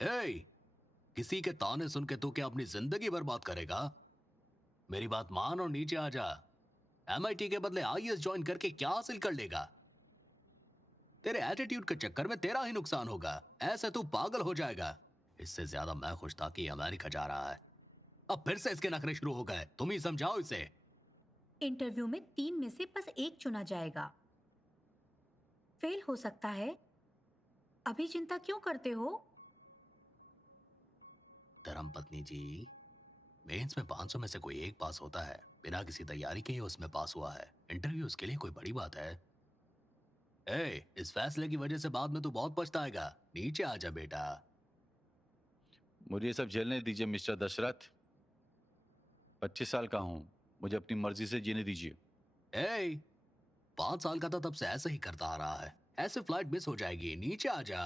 ए, किसी के ताने सुन के तू क्या अपनी जिंदगी बर्बाद करेगा? मेरी बात मान और नीचे आ जा। एमआईटी के बदले आईएएस ज्वाइन करके क्या हासिल कर लेगा? तेरे एटीट्यूड के चक्कर में तेरा ही नुकसान होगा। ऐसे तू पागल हो जाएगा। इससे ज्यादा मैं खुश था कि अमेरिका जा रहा है। अब फिर से इसके नखरे शुरू हो गए। तुम ही समझाओ इसे। इंटरव्यू में 3 में से बस 1 चुना जाएगा। फेल हो सकता है। अभी चिंता क्यों करते हो? धर्मपत्नी जी, मेंस में 500 में से कोई एक पास होता है। बिना किसी तैयारी के ही उसमें पास हुआ है। इंटरव्यू उसके लिए कोई बड़ी बात है? इस फैसले की वजह से बाद में तू बहुत पछताएगा। नीचे आ जा बेटा। मुझे ये सब झेलने दीजिए मिस्टर दशरथ। 25 साल का हूं, मुझे अपनी मर्जी से जीने दीजिए। 5 साल का था तब से ऐसे ही करता आ रहा है। ऐसे फ्लाइट मिस हो जाएगी। नीचे आ जा।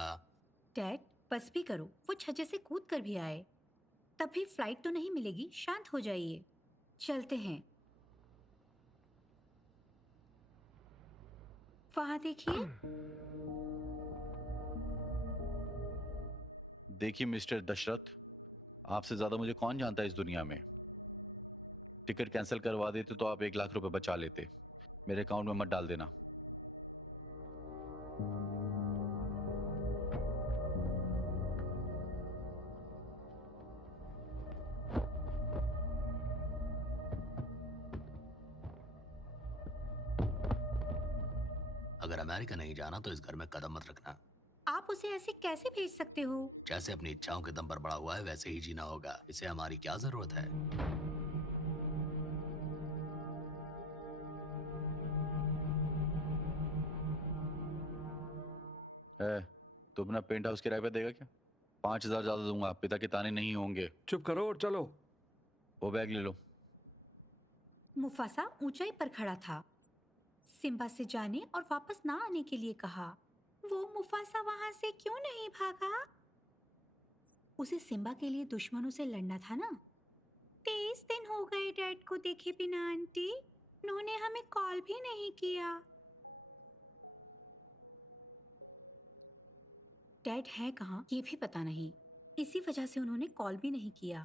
डैड, बस भी करो। वो छज्जे से कूद कर भी आए। तब भी फ्लाइट तो नहीं मिलेगी। शांत हो जाइए। चलते हैं। वहां देखिए। देखिए मिस्टर दशरथ, आपसे ज्यादा मुझे कौन जानता है इस दुनिया में। टिकट कैंसिल करवा देते तो आप 1 लाख रुपए बचा लेते। मेरे अकाउंट में मत डाल देना। अगर अमेरिका नहीं जाना तो इस घर में कदम मत रखना। आप उसे ऐसे कैसे भेज सकते हो? जैसे अपनी इच्छाओं के दम पर बड़ा हुआ है वैसे ही जीना होगा। इसे हमारी क्या जरूरत है? है, तो अपना पेंट हाउस किराए पे देगा क्या? 5,000 ज्यादा दूंगा। पिता के ताने नहीं होंगे। चुप करो और चलो। वो बैग ले लो। मुफासा ऊंचाई पर खड़ा था। सिम्बा से जाने और वापस ना आने के लिए कहा। वो मुफासा वहां से क्यों नहीं भागा? उसे सिम्बा के लिए दुश्मनों से लड़ना था ना। 23 दिन हो गए डैड को देखे बिना आंटी। उन्होंने हमें कॉल भी नहीं किया। डैड है कहाँ ये भी पता नहीं। इसी वजह से उन्होंने कॉल भी नहीं किया।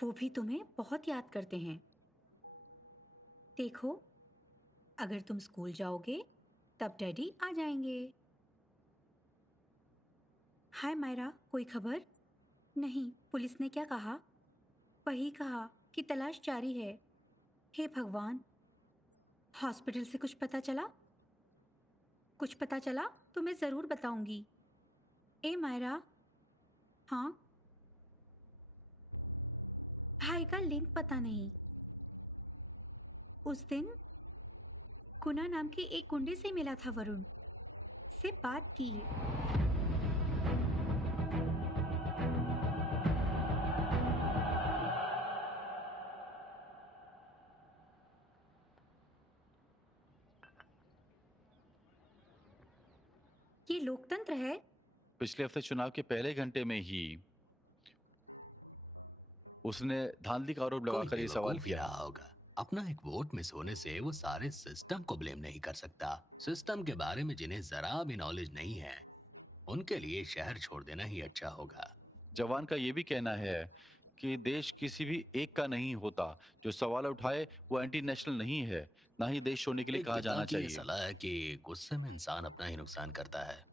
वो भी तुम्हें बहुत याद करते हैं। देखो, अगर तुम स्कूल जाओगे तब डैडी आ जाएंगे। हाय मायरा, कोई खबर? नहीं, पुलिस ने क्या कहा? वही कहा कि तलाश जारी है। हे भगवान, हॉस्पिटल से कुछ पता चला? कुछ पता चला तो मैं जरूर बताऊंगी। ए मायरा। हाँ, भाई का लिंक पता नहीं। उस दिन गुना नाम के एक गुंडे से मिला था। वरुण से बात की। ये लोकतंत्र है। पिछले हफ्ते चुनाव के पहले घंटे में ही उसने धांधली का आरोप कोई लगाकर ये सवाल बेवकूफ ही किया। रहा होगा। अपना एक वोट मिस होने से वो सारे सिस्टम को ब्लेम नहीं कर सकता। सिस्टम के बारे में जिन्हें जरा भी नॉलेज नहीं है उनके लिए शहर छोड़ देना ही अच्छा होगा। जवान का ये भी कहना है कि देश किसी भी एक का नहीं होता। जो सवाल उठाए वो एंटी नेशनल नहीं है, ना ही देश छोड़ने के लिए एक कहा पिता जाना की ये चाहिए। सलाह है कि गुस्से में इंसान अपना ही नुकसान करता है।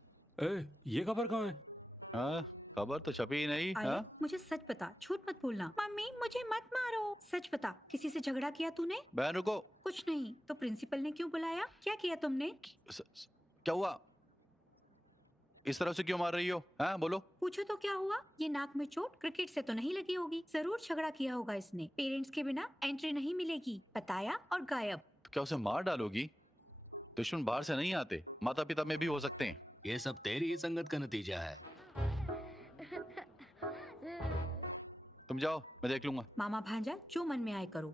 ये खबर कहाँ है? हाँ, खबर तो छपी ही नहीं। आया, हाँ, मुझे सच बता, झूठ मत बोलना। मम्मी, मुझे मत मारो। सच बता, किसी से झगड़ा किया तूने? बहनों को कुछ नहीं तो प्रिंसिपल ने क्यों बुलाया? क्या किया तुमने? क्या हुआ? इस तरह से क्यों मार रही हो? हाँ, बोलो। पूछो तो क्या हुआ? ये नाक में चोट क्रिकेट से तो नहीं लगी होगी। जरूर झगड़ा किया होगा इसने। पेरेंट्स के बिना एंट्री नहीं मिलेगी। बताया और गायब। तो क्या उसे मार डालोगी? दुश्मन बाहर से नहीं आते, माता पिता में भी हो सकते हैं। ये सब तेरी ही संगत का नतीजा है। तुम जाओ, मैं देख लूंगा। मामा भांजा, जो मन में आए करो।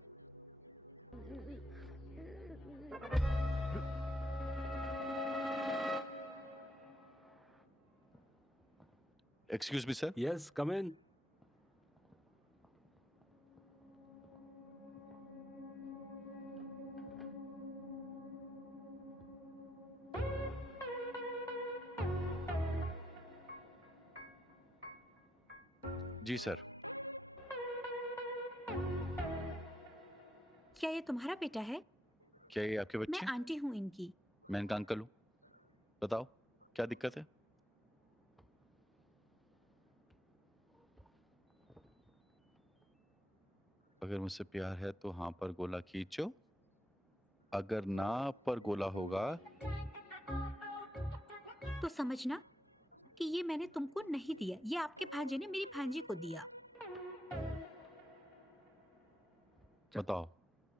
Excuse me sir. यस, कम इन। जी सर। क्या ये तुम्हारा बेटा है? क्या ये आपके मैं बच्चे हैं? आंटी हूँ इनकी। मैं इनका अंकल हूँ। बताओ क्या दिक्कत है? अगर मुझसे प्यार है तो हाँ पर गोला खींचो, अगर ना पर गोला होगा। तो समझना कि ये मैंने तुमको नहीं दिया, ये आपके भांजे ने मेरी भांजी को दिया। बताओ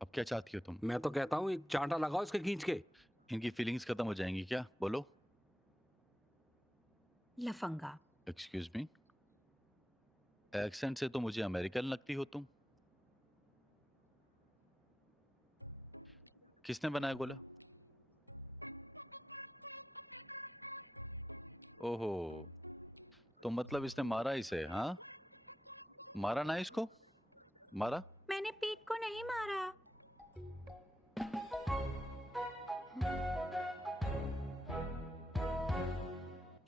अब क्या चाहती हो तुम? मैं तो कहता हूँ एक चांटा लगाओ इसके खींच के। इनकी फीलिंग्स खत्म हो जाएंगी क्या? बोलो। लफंगा। एक्सक्यूज मी, एक्सेंट से तो मुझे अमेरिकन लगती हो तुम। किसने बनाया गोला? ओहो, तो मतलब इसने मारा इसे? हाँ, मारा ना इसको? मारा? मैंने पीठ को नहीं मारा।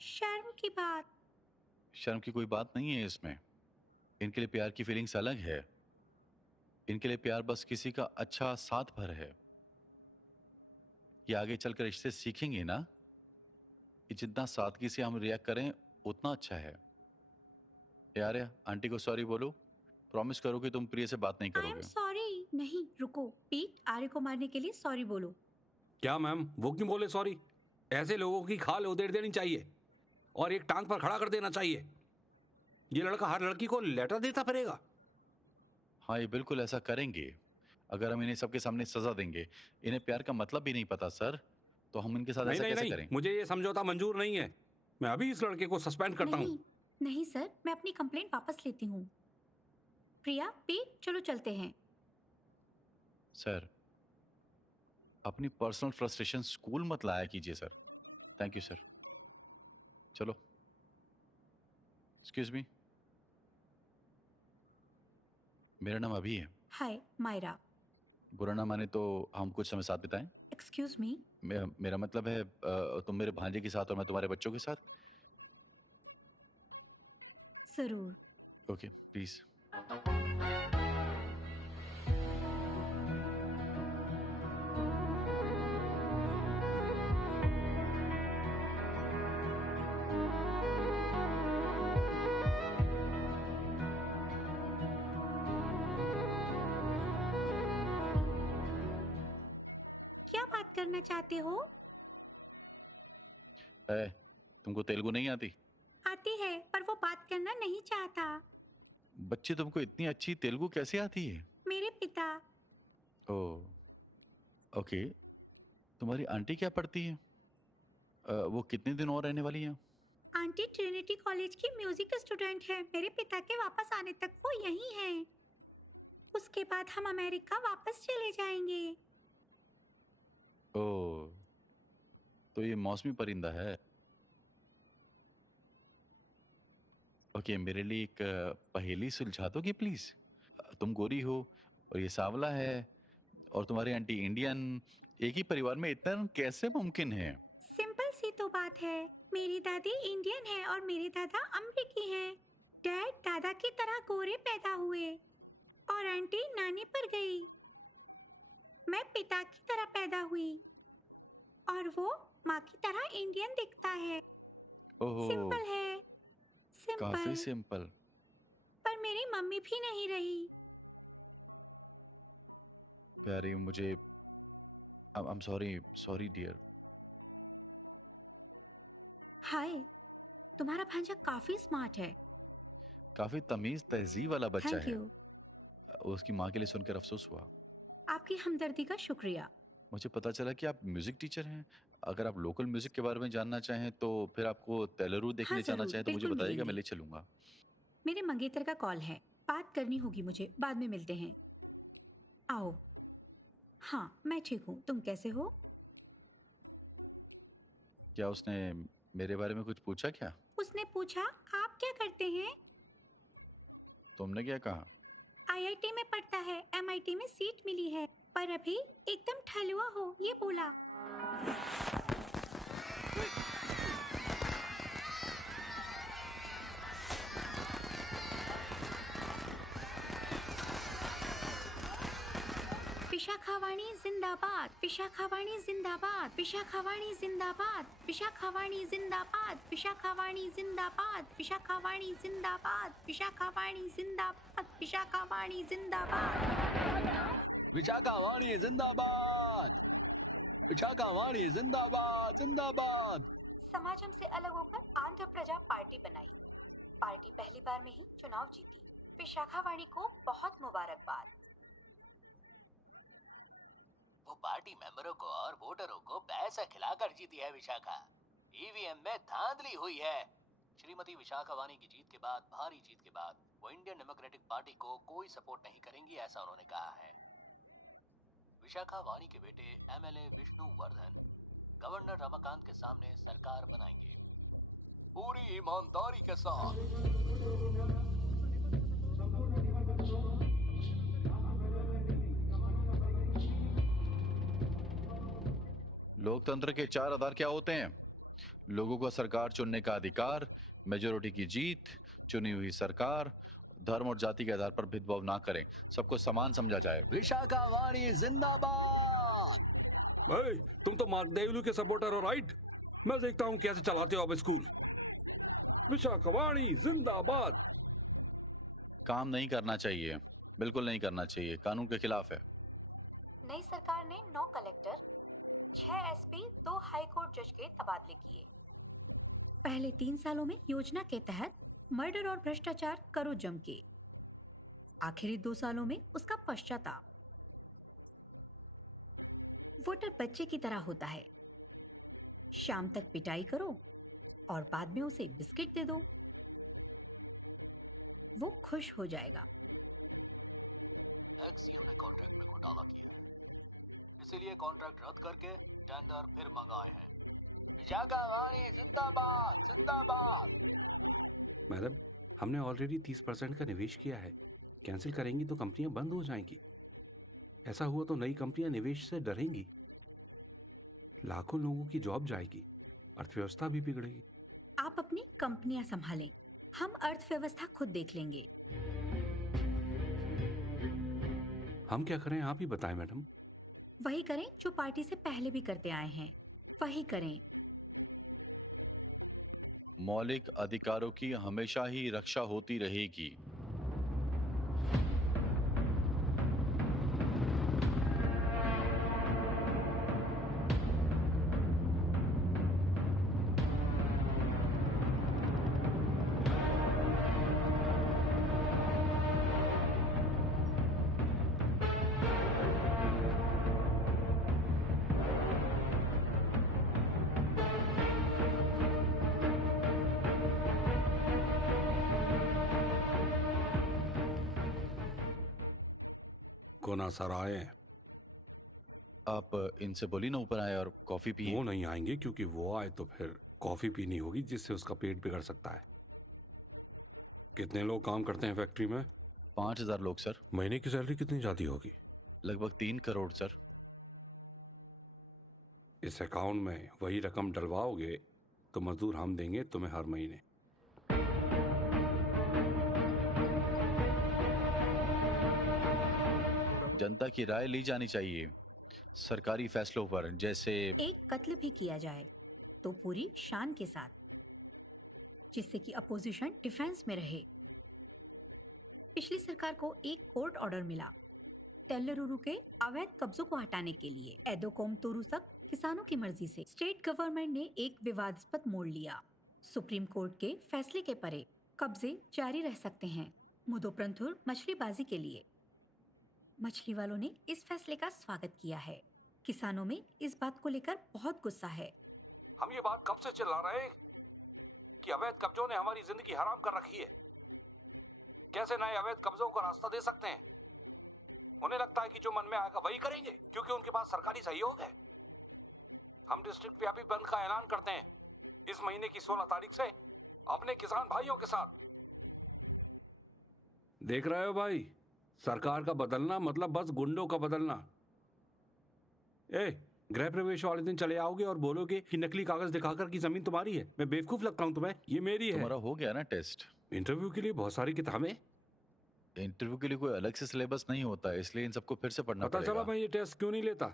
शर्म की बात। शर्म की कोई बात नहीं है इसमें। इनके लिए प्यार की फीलिंग्स अलग है। इनके लिए प्यार बस किसी का अच्छा साथ भर है। ये आगे चलकर रिश्ते सीखेंगे ना, कि जितना सादगी से हम रिएक्ट करें उतना अच्छा है। यार आंटी को सॉरी बोलो, प्रॉमिस करो कि तुम प्रिय से बात नहीं आई एम करोगे। सॉरी। नहीं रुको, पीठ आर्य को मारने के लिए सॉरी बोलो। क्या मैम, वो क्यों बोले सॉरी? ऐसे लोगों की खाल उधेड़ देनी चाहिए और एक टांग पर खड़ा कर देना चाहिए। ये लड़का हर लड़की को लेटर देता फिरेगा। हाँ ये बिल्कुल ऐसा करेंगे। अगर हम इन्हें सबके सामने सजा देंगे, इन्हें प्यार का मतलब भी नहीं पता सर, तो हम इनके साथ नहीं ऐसा नहीं कैसे नहीं, करें? मुझे ये समझौता मंजूर नहीं है। मैं अभी इस लड़के को सस्पेंड करता नहीं हूँ। नहीं सर, मैं अपनी कंप्लेंट वापस लेती हूँ। प्रिया, पीठ, चलो चलते हैं। सर अपनी पर्सनल फ्रस्ट्रेशन स्कूल मत लाया कीजिए सर। Thank you sir. चलो। एक्सक्यूज मी, मेरा नाम अभी है। हाय मायरा। बुरा ना माने तो हम कुछ समय साथ बिताएं। Excuse me. मेरा मतलब है तुम मेरे भांजे के साथ और मैं तुम्हारे बच्चों के साथ। जरूर। Okay please. क्या बात करना चाहते हो? तुमको तेलुगु नहीं आती? आती है, पर वो बात करना नहीं चाहता। बच्चे तुमको इतनी अच्छी तेलुगु कैसे आती है? मेरे पिता। Oh okay. तुम्हारी आंटी क्या पढ़ती है? वो कितने दिन और रहने वाली है? आंटी ट्रिनिटी कॉलेज की म्यूजिक स्टूडेंट है। मेरे पिता के वापस आने तक वो यहीं है। उसके बाद हम अमेरिका वापस चले जाएंगे। ओह, तो ये मौसमी परिंदा है। ओके, मेरे लिए एक पहेली सुलझा दोगे प्लीज? तुम गोरी हो और ये सांवला है और तुम्हारी आंटी इंडियन, एक ही परिवार में इतना कैसे मुमकिन है? सिंपल सी तो बात है। मेरी दादी इंडियन है और मेरे दादा अमेरिकी हैं। डैड दादा की तरह गोरे पैदा हुए और आंटी नानी पर गई। मैं पिता की तरह पैदा हुई और वो माँ की तरह इंडियन दिखता है। ओहो, सिंपल है, काफी सिंपल। सिंपल। पर मेरी मम्मी भी नहीं रही। प्यारी मुझे, I am sorry, sorry dear. Hi, तुम्हारा भांजा काफी स्मार्ट है। काफी तमीज तहजीब वाला बच्चा थैंक है। यू। उसकी माँ के लिए सुनकर अफसोस हुआ। आपकी हमदर्दी का शुक्रिया। मुझे पता चला कि आप म्यूजिक टीचर हैं। अगर आप लोकल म्यूजिक के बारे में जानना चाहें तो फिर आपको तेलुगु देखने जाना जरूर, चाहें तो मुझे बिल्कुल बताइएगा, मैं मिलेंगे। ले चलूंगा। मेरे मंगेतर का कॉल है, बात करनी होगी मुझे। बाद में मिलते हैं। आओ। हाँ मैं ठीक हूँ, तुम कैसे हो? क्या उसने मेरे बारे में कुछ पूछा क्या? उसने पूछा आप क्या करते हैं? तुमने क्या कहा? आईआईटी में पढ़ता है, एमआईटी में सीट मिली है, पर अभी एकदम ठलुआ हो, ये बोला। विशाखावाणी जिंदाबाद, विशाखावाणी जिंदाबाद, विशाखावाणी जिंदाबाद, विशाखावाणी जिंदाबाद, विशाखावाणी जिंदाबाद, विशाखावाणी जिंदाबाद, विशाखावाणी जिंदाबाद, विशाखावाणी जिंदाबाद। विशाखावाणी जिंदाबाद, विशाखावाणी जिंदाबाद, जिंदाबाद। समाजम से अलग होकर आंध्र प्रजा पार्टी बनाई। पार्टी पहली बार में ही चुनाव जीती। विशाखावाणी को बहुत मुबारकबाद। वो पार्टी मेंबरों को और वोटरों को पैसा खिलाकर जीती है विशाखा। ईवीएम में धांधली हुई है। श्रीमती विशाखावाणी की जीत के बाद, भारी जीत के बाद, वो इंडियन डेमोक्रेटिक पार्टी को कोई सपोर्ट नहीं करेंगी, ऐसा उन्होंने कहा है। विशाखावाणी के बेटे एमएलए विष्णु वर्धन गवर्नर रमाकांत के सामने सरकार बनाएंगे, पूरी ईमानदारी के साथ। लोकतंत्र के चार आधार क्या होते हैं? लोगों का सरकार चुनने का अधिकार, मेजोरिटी की जीत, चुनी हुई सरकार, धर्म और जाति के आधार पर भेदभाव ना करें, सबको समान समझा जाए। विशाखावाणी जिंदाबाद। भाई तुम तो मार्क देवलू के सपोर्टर हो, राइट? मैं देखता हूँ कैसे चलाते हो अब स्कूल। विशाखावाणी जिंदाबाद। काम नहीं करना चाहिए, बिल्कुल नहीं करना चाहिए, कानून के खिलाफ है। नई सरकार ने 9 कलेक्टर, 6 एसपी, 2 हाई कोर्ट जज के तबादले किए। पहले 3 सालों में योजना के तहत मर्डर और भ्रष्टाचार करो जम के। आखिरी 2 सालों में उसका पश्चाताप। वोटर बच्चे की तरह होता है। शाम तक पिटाई करो और बाद में उसे बिस्किट दे दो, वो खुश हो जाएगा। एक्सीएम ने कॉन्ट्रैक्ट में घोटाला किया है, इसीलिए कॉन्ट्रैक्ट रद्द करके टेंडर फिर मंगाए हैं। विशाखावाणी जिंदाबाद, जिंदाबाद। मैडम, हमने ऑलरेडी 30% का निवेश किया है। कैंसिल करेंगी तो कंपनियां बंद हो जाएंगी। ऐसा हुआ तो नई कंपनियां निवेश से डरेंगी, लाखों लोगों की जॉब जाएगी, अर्थव्यवस्था भी बिगड़ेगी। आप अपनी कंपनियां संभालें, हम अर्थव्यवस्था खुद देख लेंगे। हम क्या करें आप ही बताएं मैडम। वही करें जो पार्टी से पहले भी करते आए हैं, वही करें। मौलिक अधिकारों की हमेशा ही रक्षा होती रहेगी। कोना सर आए? आप इनसे बोली ना ऊपर आए और कॉफी पिए। वो नहीं आएंगे क्योंकि वो आए तो फिर कॉफी पीनी होगी जिससे उसका पेट बिगड़ सकता है। कितने लोग काम करते हैं फैक्ट्री में? 5000 लोग सर। महीने की सैलरी कितनी जाती होगी? लगभग 3 करोड़ सर। इस अकाउंट में वही रकम डलवाओगे तो मजदूर हम देंगे तुम्हें हर महीने। जनता की राय ली जानी चाहिए सरकारी फैसलों पर, जैसे एक कत्ल भी किया जाए तो पूरी शान के साथ, जिससे कि अपोजिशन डिफेंस में रहे। पिछली सरकार को एक कोर्ट ऑर्डर मिला तेल्लुरुरु के अवैध कब्जों को हटाने के लिए। एदोकोम तोरू तक किसानों की मर्जी से स्टेट गवर्नमेंट ने एक विवादास्पद मोड़ लिया। सुप्रीम कोर्ट के फैसले के परे कब्जे जारी रह सकते हैं मुदोप्रंथुर मछलीबाजी के लिए। मछली वालों ने इस फैसले का स्वागत किया है। किसानों में इस बात को लेकर बहुत गुस्सा है। हम ये बात कब से चिल्ला रहे हैं कि अवैध कब्जों ने हमारी जिंदगी हराम कर रखी है। कैसे नए अवैध कब्जों को रास्ता दे सकते हैं? उन्हें लगता है कि जो मन में आएगा वही करेंगे क्योंकि उनके पास सरकारी सहयोग है। हम डिस्ट्रिक्ट व्यापी बंद का ऐलान करते हैं इस महीने की 16 तारीख से अपने किसान भाइयों के साथ। देख रहे हो भाई, सरकार का बदलना मतलब बस गुंडों का बदलना। गृह प्रवेश वाले दिन चले आओगे और बोलोगे कि नकली कागज दिखाकर कि जमीन तुम्हारी है। मैं बेवकूफ लगता हूं तुम्हें? ये मेरी है। तुम्हारा हो गया ना टेस्ट? इंटरव्यू के लिए बहुत सारी किताबें। इंटरव्यू के लिए कोई अलग से सिलेबस नहीं होता है, इसलिए इन सबको फिर से पढ़ना पता चला पड़ेगा। मैं ये टेस्ट क्यों नहीं लेता।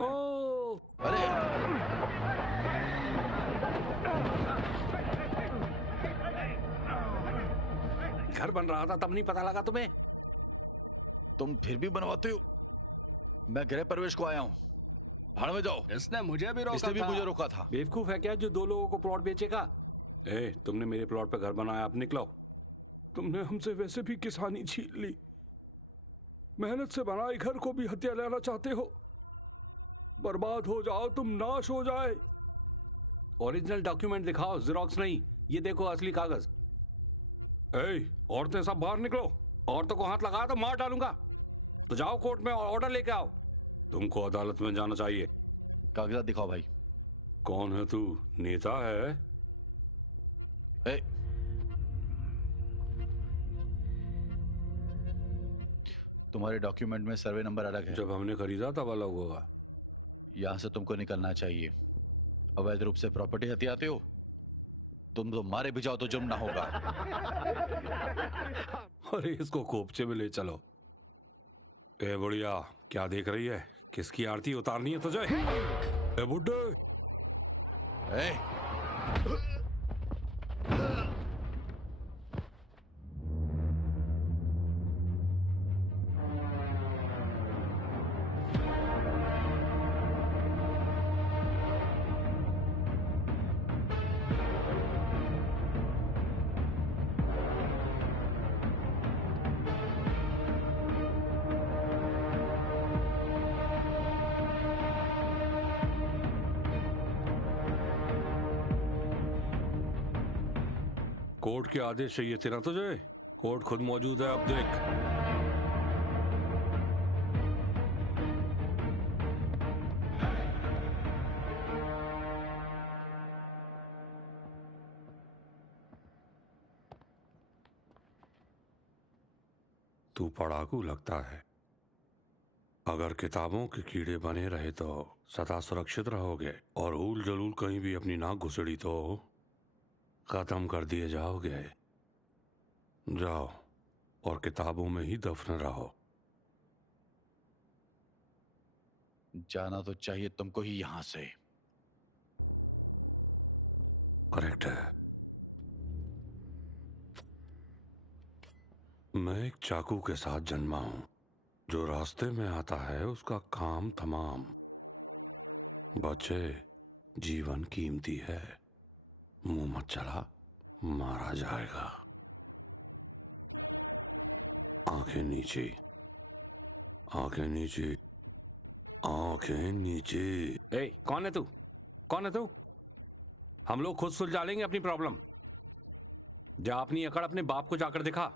ओ अरे घर बन रहा था तब नहीं पता लगा तुम्हें? तुम फिर भी बनवाते हो। मैं गृह प्रवेश को आया हूँ, भाड़ में जाओ। इसने मुझे भी रोका इसने भी था। मुझे रोका था। बेवकूफ है क्या जो 2 लोगों को प्लॉट बेचेगा? तुमने मेरे प्लॉट पे घर बनाया, अब निकलो। तुमने हमसे वैसे भी किसानी छीन ली, मेहनत से बनाए घर को भी हत्या लेना चाहते हो। बर्बाद हो जाओ तुम, नाश हो जाए। ओरिजिनल डॉक्यूमेंट दिखाओ, जेरोक्स नहीं। ये देखो असली कागज। औरतें सब बाहर निकलो। औरतों को हाथ लगाया तो मार डालूंगा। तो जाओ कोर्ट में और ऑर्डर लेके आओ। तुमको अदालत में जाना चाहिए। कागजात दिखाओ भाई। कौन है तू? नेता है? ए, तुम्हारे डॉक्यूमेंट में सर्वे नंबर अलग है। जब हमने खरीदा तब अलग होगा। यहाँ से तुमको निकलना चाहिए। अवैध रूप से प्रॉपर्टी हथियाते हो। तुम तो मारे भी जाओ तो जुर्म ना होगा। अरे इसको कोपचे में ले चलो। बुढ़िया, क्या देख रही है? किसकी आरती उतारनी है तुझे? बुड्ढे, ए, कोर्ट के आदेश चाहिए थे ना तुझे? कोर्ट खुद मौजूद है, अब देख। तू पढ़ाकू लगता है। अगर किताबों के कीड़े बने रहे तो सदा सुरक्षित रहोगे, और ऊल जलूल कहीं भी अपनी नाक घुसड़ी तो खत्म कर दिए जाओगे। जाओ और किताबों में ही दफन रहो। जाना तो चाहिए तुमको ही यहां से। करेक्ट है। मैं एक चाकू के साथ जन्मा हूं। जो रास्ते में आता है उसका काम तमाम। बच्चे, जीवन कीमती है। मुंह मत चला, मारा जाएगा। आंखें नीचे, आंखें नीचे, आंखें नीचे। कौन है तू? कौन है तू? हम लोग खुद सुलझा लेंगे अपनी प्रॉब्लम। जा अपनी अकड़ अपने बाप को जाकर दिखा।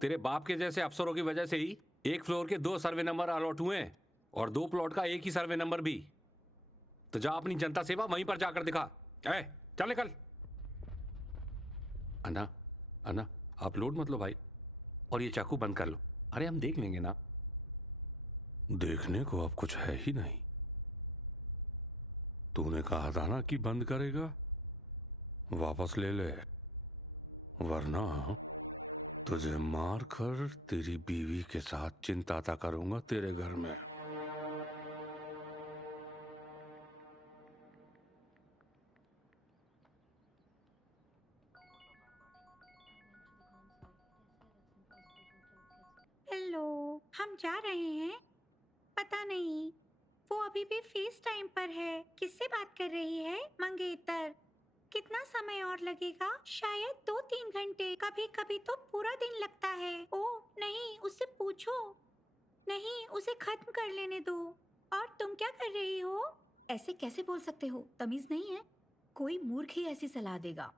तेरे बाप के जैसे अफसरों की वजह से ही एक फ्लोर के 2 सर्वे नंबर अलॉट हुए हैं, और 2 प्लॉट का एक ही सर्वे नंबर भी। तो जा अपनी जनता सेवा वहीं पर जाकर दिखा। चल निकल। अन्ना, अन्ना, आप लोड मत लो भाई, और ये चाकू बंद कर लो। अरे हम देख लेंगे ना। देखने को अब कुछ है ही नहीं। तूने कहा था ना कि बंद करेगा। वापस ले ले, वरना तुझे मार कर तेरी बीवी के साथ चिंताता करूंगा तेरे घर में। हेलो, हम जा रहे हैं। पता नहीं वो अभी भी फेस टाइम पर है। किससे बात कर रही है? मंगेतर। कितना समय और लगेगा? शायद 2-3 घंटे, कभी कभी तो पूरा दिन लगता है। ओह नहीं, उससे पूछो। नहीं, उसे खत्म कर लेने दो। और तुम क्या कर रही हो? ऐसे कैसे बोल सकते हो? तमीज नहीं है? कोई मूर्ख ही ऐसी सलाह देगा।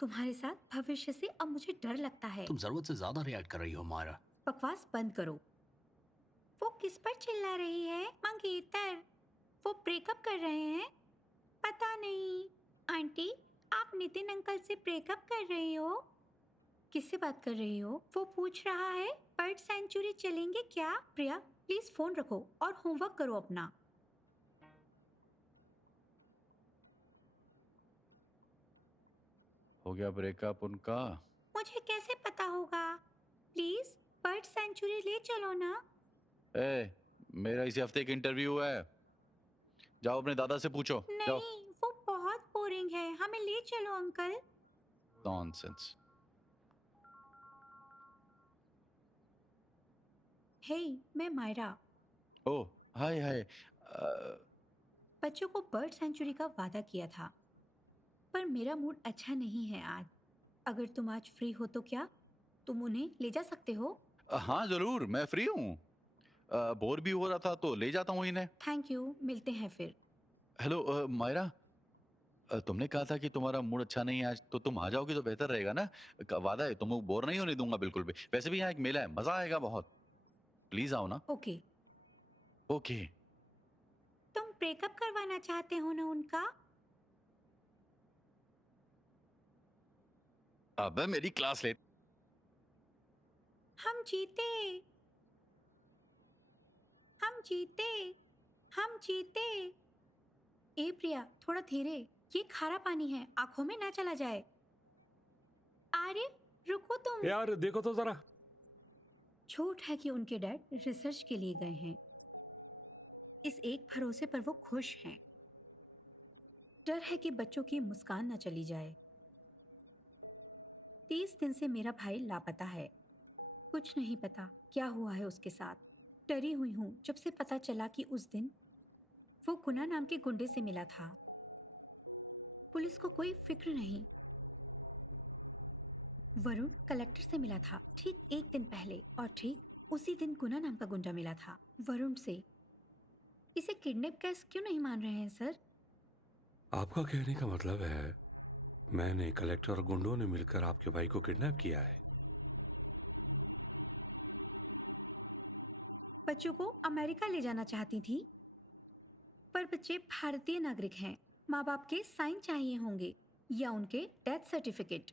तुम्हारे साथ भविष्य से अब मुझे डर लगता है। तुम जरूरत से ज्यादा रिएक्ट कर रही हो मारा। बकवास बंद करो। वो किस पर चिल्ला रही है? मंगेतर, वो ब्रेकअप कर रहे हैं? पता नहीं। आंटी, आप नितिन अंकल से ब्रेकअप कर रही हो? किससे बात कर रही हो? वो पूछ रहा है बर्ड सेंचुरी चलेंगे क्या? प्रिया, प्लीज फोन रखो और होमवर्क करो अपना। हो गया ब्रेकअप उनका? मुझे कैसे पता होगा? प्लीज बर्ड सेंचुरी ले चलो ना। ए, मेरा इसी हफ्ते एक इंटरव्यू है, जाओ अपने दादा से पूछो, जाओ। नहीं, वो बहुत बोरिंग है, हमें ले चलो अंकल। नॉनसेंस। हे, मैं मायरा। ओह, हाय हाय। बच्चों को बर्ड सेंचुरी का वादा किया था, पर मेरा मूड अच्छा नहीं है आज। अगर तुम आज फ्री हो तो क्या तुम उन्हें ले जा सकते हो? हाँ जरूर, मैं फ्री हूँ। बोर भी हो रहा था तो ले जाता हूँ इन्हें। थैंक यू, मिलते हैं फिर। हेलो मायरा, तुमने कहा था कि तुम्हारा मूड अच्छा नहीं है आज, तो तुम आ जाओगी तो बेहतर रहेगा ना। वादा है, तुमको बोर नहीं होने दूंगा बिल्कुल भी। वैसे भी यहाँ एक मेला है, मजा आएगा बहुत। प्लीज आओ ना। ओके। ओके। तुम ब्रेकअप करवाना चाहते हो ना उनका? अब मेरी क्लास ले। हम जीते, हम जीते, हम जीते। ए प्रिया, थोड़ा धीरे, ये खारा पानी है, आंखों में ना चला जाए। अरे रुको तुम। यार देखो तो जरा। झूठ है कि उनके डैड रिसर्च के लिए गए हैं। इस एक भरोसे पर वो खुश हैं। डर है कि बच्चों की मुस्कान न चली जाए। 30 दिन से मेरा भाई लापता है। कुछ नहीं पता क्या हुआ है उसके साथ। डरी हुई हूं जब से पता चला कि उस दिन वो गुना नाम के गुंडे से मिला था। पुलिस को कोई फिक्र नहीं। वरुण कलेक्टर से मिला था ठीक एक दिन पहले, और ठीक उसी दिन गुना नाम का गुंडा मिला था वरुण से। इसे किडनैप केस क्यों नहीं मान रहे हैं सर? आपका कहने का मतलब है मैंने, कलेक्टर और गुंडों ने मिलकर आपके भाई को किडनैप किया है? बच्चों को अमेरिका ले जाना चाहती थी, पर बच्चे भारतीय नागरिक हैं। माँ बाप के साइन चाहिए होंगे या उनके डेथ सर्टिफिकेट।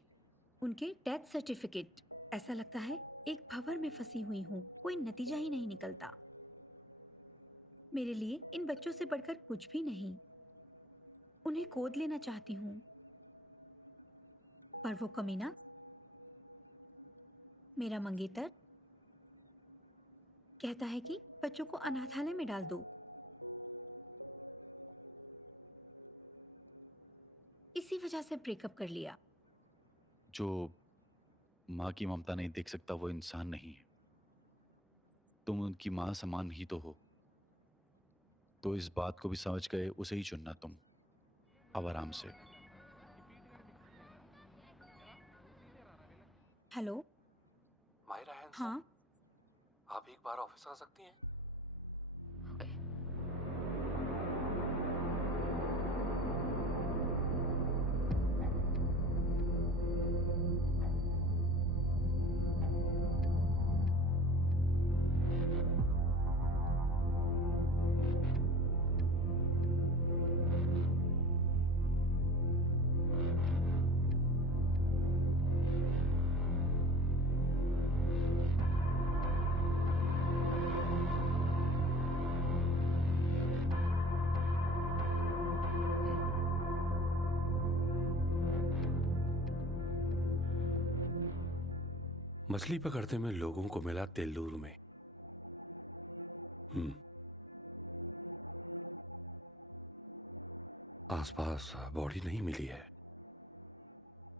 उनके डेथ सर्टिफिकेट। ऐसा लगता है एक भंवर में फंसी हुई हूँ, कोई नतीजा ही नहीं निकलता। मेरे लिए इन बच्चों से बढ़कर कुछ भी नहीं। उन्हें गोद लेना चाहती हूँ, पर वो कमीना, मेरा मंगेतर, कहता है कि बच्चों को अनाथालय में डाल दो। इसी वजह से ब्रेकअप कर लिया। जो माँ की ममता नहीं देख सकता वो इंसान नहीं है। तुम उनकी माँ समान ही तो हो, तो इस बात को भी समझ गए उसे ही चुनना तुम। अब आराम से। हेलो। मायरा हैंडसम, हाँ, आप एक बार ऑफिस आ सकती हैं? मछली पकड़ते में लोगों को मिला तेल्लूर में। आसपास बॉडी नहीं मिली है,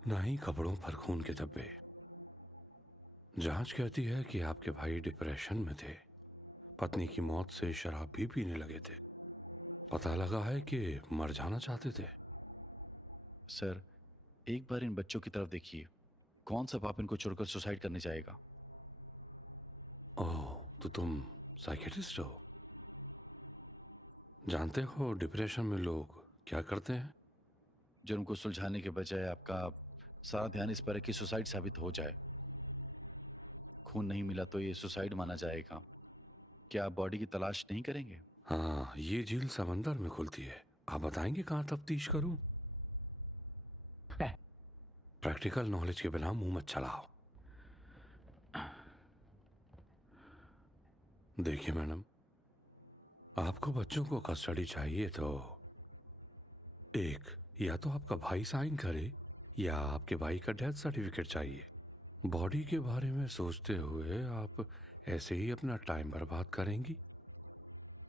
ना ही कपड़ों पर खून के धब्बे। जांच कहती है कि आपके भाई डिप्रेशन में थे, पत्नी की मौत से शराब भी पीने लगे थे। पता लगा है कि मर जाना चाहते थे। सर, एक बार इन बच्चों की तरफ देखिए। कौन सा बाप इनको छोड़कर सुसाइड करने जाएगा? ओह, तो तुम साइकियाट्रिस्ट हो? जानते हो डिप्रेशन में लोग क्या करते हैं? जुर्म को सुलझाने के बजाय आपका सारा ध्यान इस पर है कि सुसाइड साबित हो जाए। खून नहीं मिला तो ये सुसाइड माना जाएगा। क्या आप बॉडी की तलाश नहीं करेंगे? हाँ, ये झील समंदर में खुलती है। आप बताएंगे कहाँ तफ्तीश करूं? प्रैक्टिकल नॉलेज के बिना मुंह मत चलाओ। देखिए मैडम, आपको बच्चों को कस्टडी चाहिए तो एक, या तो आपका भाई साइन करे या आपके भाई का डेथ सर्टिफिकेट चाहिए? बॉडी के बारे में सोचते हुए आप ऐसे ही अपना टाइम बर्बाद करेंगी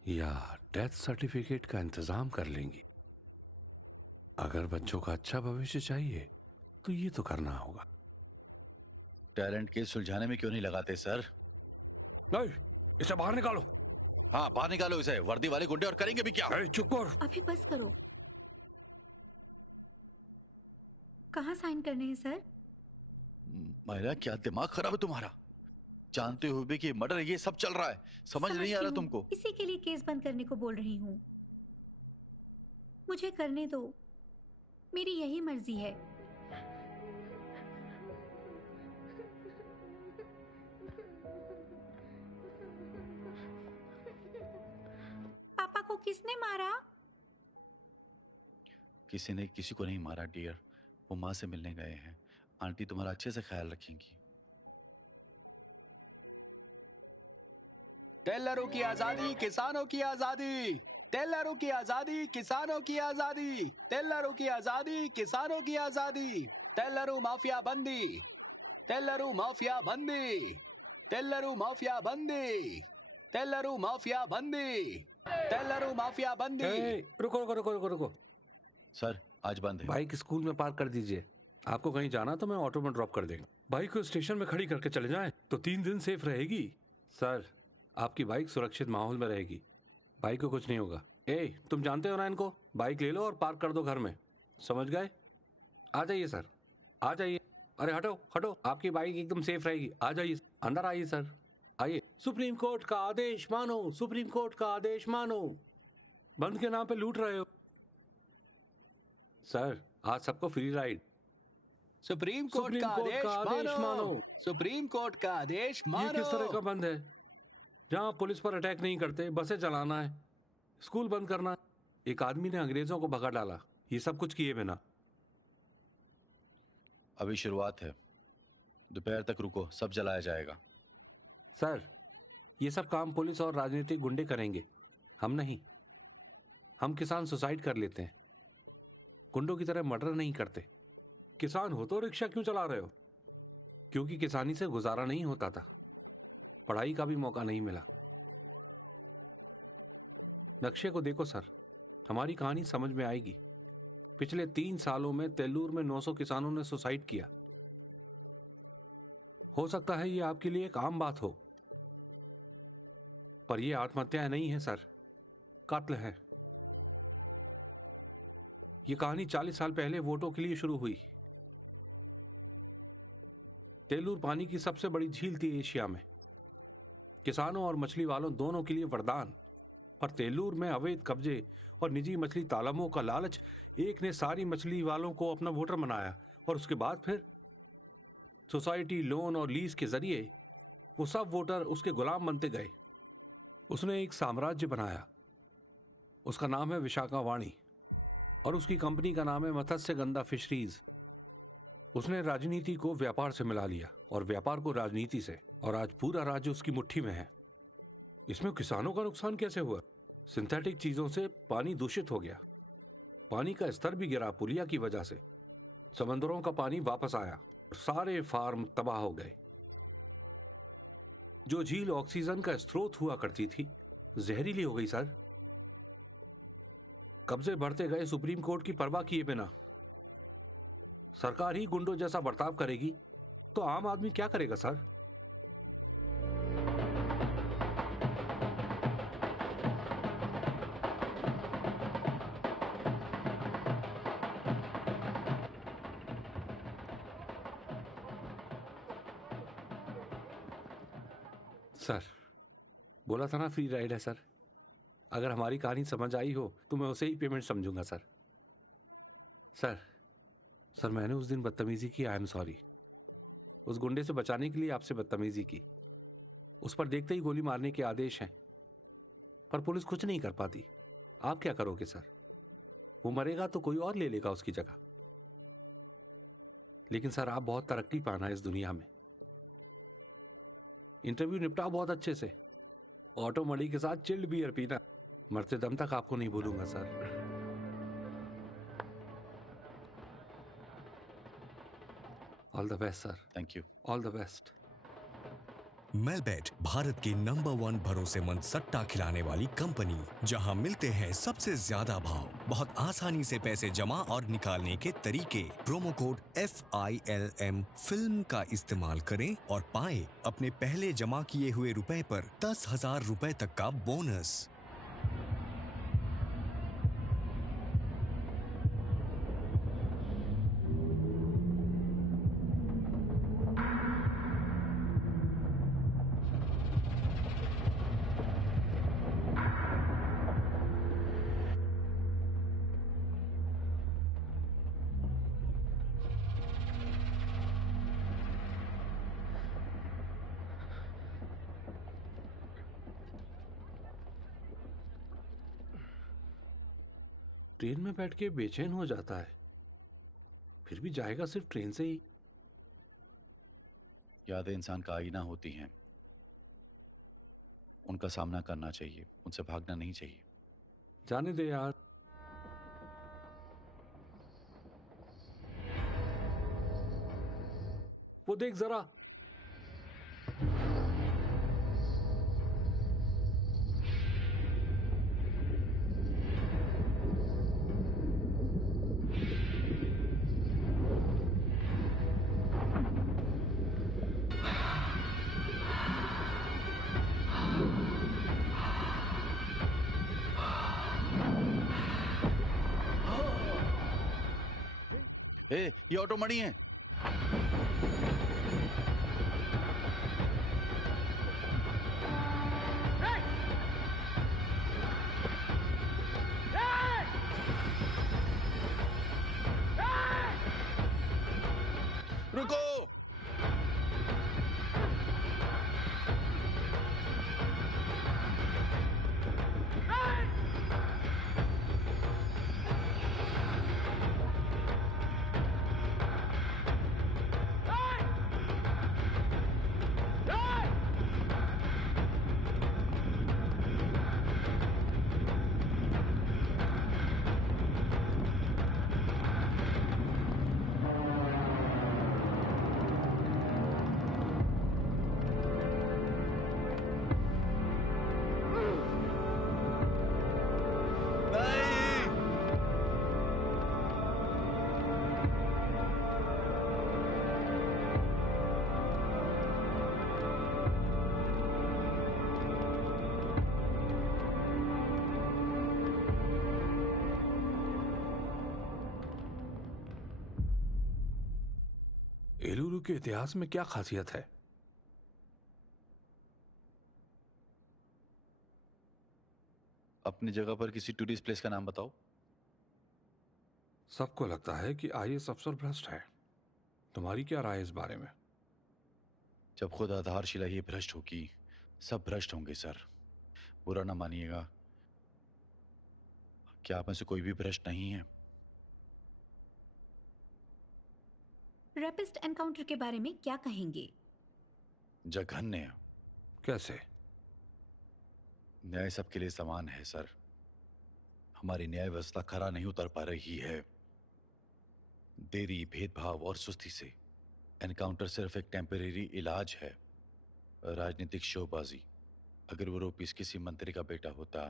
या डेथ सर्टिफिकेट का इंतजाम कर लेंगी? अगर बच्चों का अच्छा भविष्य चाहिए तो ये तो करना होगा। टैलेंट केस सुलझाने में क्यों नहीं लगाते सर? नहीं, इसे बाहर निकालो। हाँ, बाहर निकालो इसे। वर्दी वाले गुंडे और करेंगे भी क्या? चुप कर। अभी बस करो। कहाँ साइन करने हैं सर? महिला, क्या दिमाग खराब है तुम्हारा? जानते हुए भी कि मर्डर ये सब चल रहा है, समझ नहीं आ समझती रहा हूँ, तुमको? इसी के लिए केस बंद करने को बोल रही हूँ। मुझे करने दो, मेरी यही मर्जी है। पापा को किसने मारा? किसी ने किसी को नहीं मारा डियर। वो माँ से मिलने गए हैं। आंटी तुम्हारा अच्छे से ख्याल रखेंगी। टेलरों की आजादी, किसानों की आजादी। टेलरों की आजादी, किसानों की आजादी। टेलरों की आजादी, किसानों की आजादी। टेलरों माफिया बंदी। टेलरों माफिया बंदी। टेलरों माफिया बंदी। टेलरों माफिया बंदी। टेलरों माफिया बंदी। रुको रुको रुको रुको रुको। सर, आज बंद है। बाइक स्कूल में पार्क कर दीजिए। आपको कहीं जाना तो मैं ऑटो में ड्रॉप कर देंगे। बाइक को स्टेशन में खड़ी करके चले जाएं तो 3 दिन सेफ रहेगी। सर, आपकी बाइक सुरक्षित माहौल में रहेगी। बाइक को कुछ नहीं होगा। तुम जानते हो ना इनको। बाइक ले लो और पार्क कर दो घर में। समझ गए? आ जाइए सर, आ जाइए। अरे हटो हटो, आपकी बाइक एकदम सेफ रहेगी। आ जाइए, अंदर आइए सर, आइए। सुप्रीम कोर्ट का आदेश मानो, सुप्रीम कोर्ट का आदेश मानो। बंद के नाम पे लूट रहे हो। सर, आज सबको फ्री राइड। सुप्रीम कोर्ट का आदेश मानो। सुप्रीम कोर्ट का आदेश ये मानो। किस तरह का बंद है? जहां पुलिस पर अटैक नहीं करते, बसें चलाना है, स्कूल बंद करना है। एक आदमी ने अंग्रेजों को भगा डाला, ये सब कुछ किए बिना। अभी शुरुआत है। दोपहर तक रुको, सब जलाया जाएगा। सर, ये सब काम पुलिस और राजनीतिक गुंडे करेंगे, हम नहीं। हम किसान सुसाइड कर लेते हैं, गुंडों की तरह मर्डर नहीं करते। किसान हो तो रिक्शा क्यों चला रहे हो? क्योंकि किसानी से गुजारा नहीं होता था, पढ़ाई का भी मौका नहीं मिला। नक्शे को देखो सर, हमारी कहानी समझ में आएगी। पिछले 3 सालों में तेलूर में 900 किसानों ने सुसाइड किया। हो सकता है ये आपके लिए एक आम बात हो, पर ये आत्महत्याएं नहीं है सर, कत्ल है। ये कहानी 40 साल पहले वोटों के लिए शुरू हुई। तेलूर पानी की सबसे बड़ी झील थी एशिया में, किसानों और मछली वालों दोनों के लिए वरदान। पर तेलूर में अवैध कब्जे और निजी मछली तालाबों का लालच एक ने सारी मछली वालों को अपना वोटर बनाया, और उसके बाद फिर सोसाइटी, लोन और लीज के जरिए वो सब वोटर उसके गुलाम बनते गए। उसने एक साम्राज्य बनाया, उसका नाम है विशाखावाणी, और उसकी कंपनी का नाम है मत्स्य गंधा फिशरीज। उसने राजनीति को व्यापार से मिला लिया और व्यापार को राजनीति से, और आज पूरा राज्य उसकी मुट्ठी में है। इसमें किसानों का नुकसान कैसे हुआ? सिंथेटिक चीजों से पानी दूषित हो गया, पानी का स्तर भी गिरा पुलिया की वजह से। समंदरों का पानी वापस आया, सारे फार्म तबाह हो गए। जो झील ऑक्सीजन का स्रोत हुआ करती थी, जहरीली हो गई सर। कब्जे बढ़ते गए सुप्रीम कोर्ट की परवाह किए बिना। सरकार ही गुंडों जैसा बर्ताव करेगी तो आम आदमी क्या करेगा सर? सर, बोला था ना फ्री राइड है सर। अगर हमारी कहानी समझ आई हो तो मैं उसे ही पेमेंट समझूंगा सर। सर मैंने उस दिन बदतमीजी की, आई एम सॉरी। उस गुंडे से बचाने के लिए आपसे बदतमीजी की। उस पर देखते ही गोली मारने के आदेश हैं, पर पुलिस कुछ नहीं कर पाती। आप क्या करोगे सर? वो मरेगा तो कोई और ले लेगा उसकी जगह। लेकिन सर, आप बहुत तरक्की पाना इस दुनिया में। इंटरव्यू निपटाओ बहुत अच्छे से, ऑटो मड़ी के साथ चिल्ड बियर पीना। मरते दम तक आपको नहीं भूलूंगा sir. All the best sir, thank you. All the best. Melbet Bharat की नंबर 1 भरोसेमंद सट्टा खिलाने वाली कंपनी, जहां मिलते हैं सबसे ज्यादा भाव, बहुत आसानी से पैसे जमा और निकालने के तरीके। प्रोमो कोड FILM फिल्म का इस्तेमाल करें और पाएं अपने पहले जमा किए हुए रुपए पर 10,000 रुपए तक का बोनस। ट्रेन में बैठ के बेचैन हो जाता है, फिर भी जाएगा सिर्फ ट्रेन से ही। यादें इंसान का आईना होती हैं, उनका सामना करना चाहिए, उनसे भागना नहीं चाहिए। जाने दे यार। वो देख जरा। ये ऑटो मणि है। रुको। एलुरु के इतिहास में क्या खासियत है? अपनी जगह पर किसी टूरिस्ट प्लेस का नाम बताओ। सबको लगता है कि IAS अफसर भ्रष्ट है। तुम्हारी क्या राय है इस बारे में? जब खुद आधारशिला ही भ्रष्ट होगी, सब भ्रष्ट होंगे सर। बुरा ना मानिएगा, क्या आप में से कोई भी भ्रष्ट नहीं है? रेपिस्ट एनकाउंटर के बारे में क्या कहेंगे? जघन्य। कैसे? न्याय सबके लिए समान है सर। हमारी न्याय व्यवस्था खरा नहीं उतर पा रही है। देरी, भेदभाव और सुस्ती से। एनकाउंटर सिर्फ एक टेम्परेरी इलाज है। राजनीतिक शोबाजी। अगर वो रोपीस किसी मंत्री का बेटा होता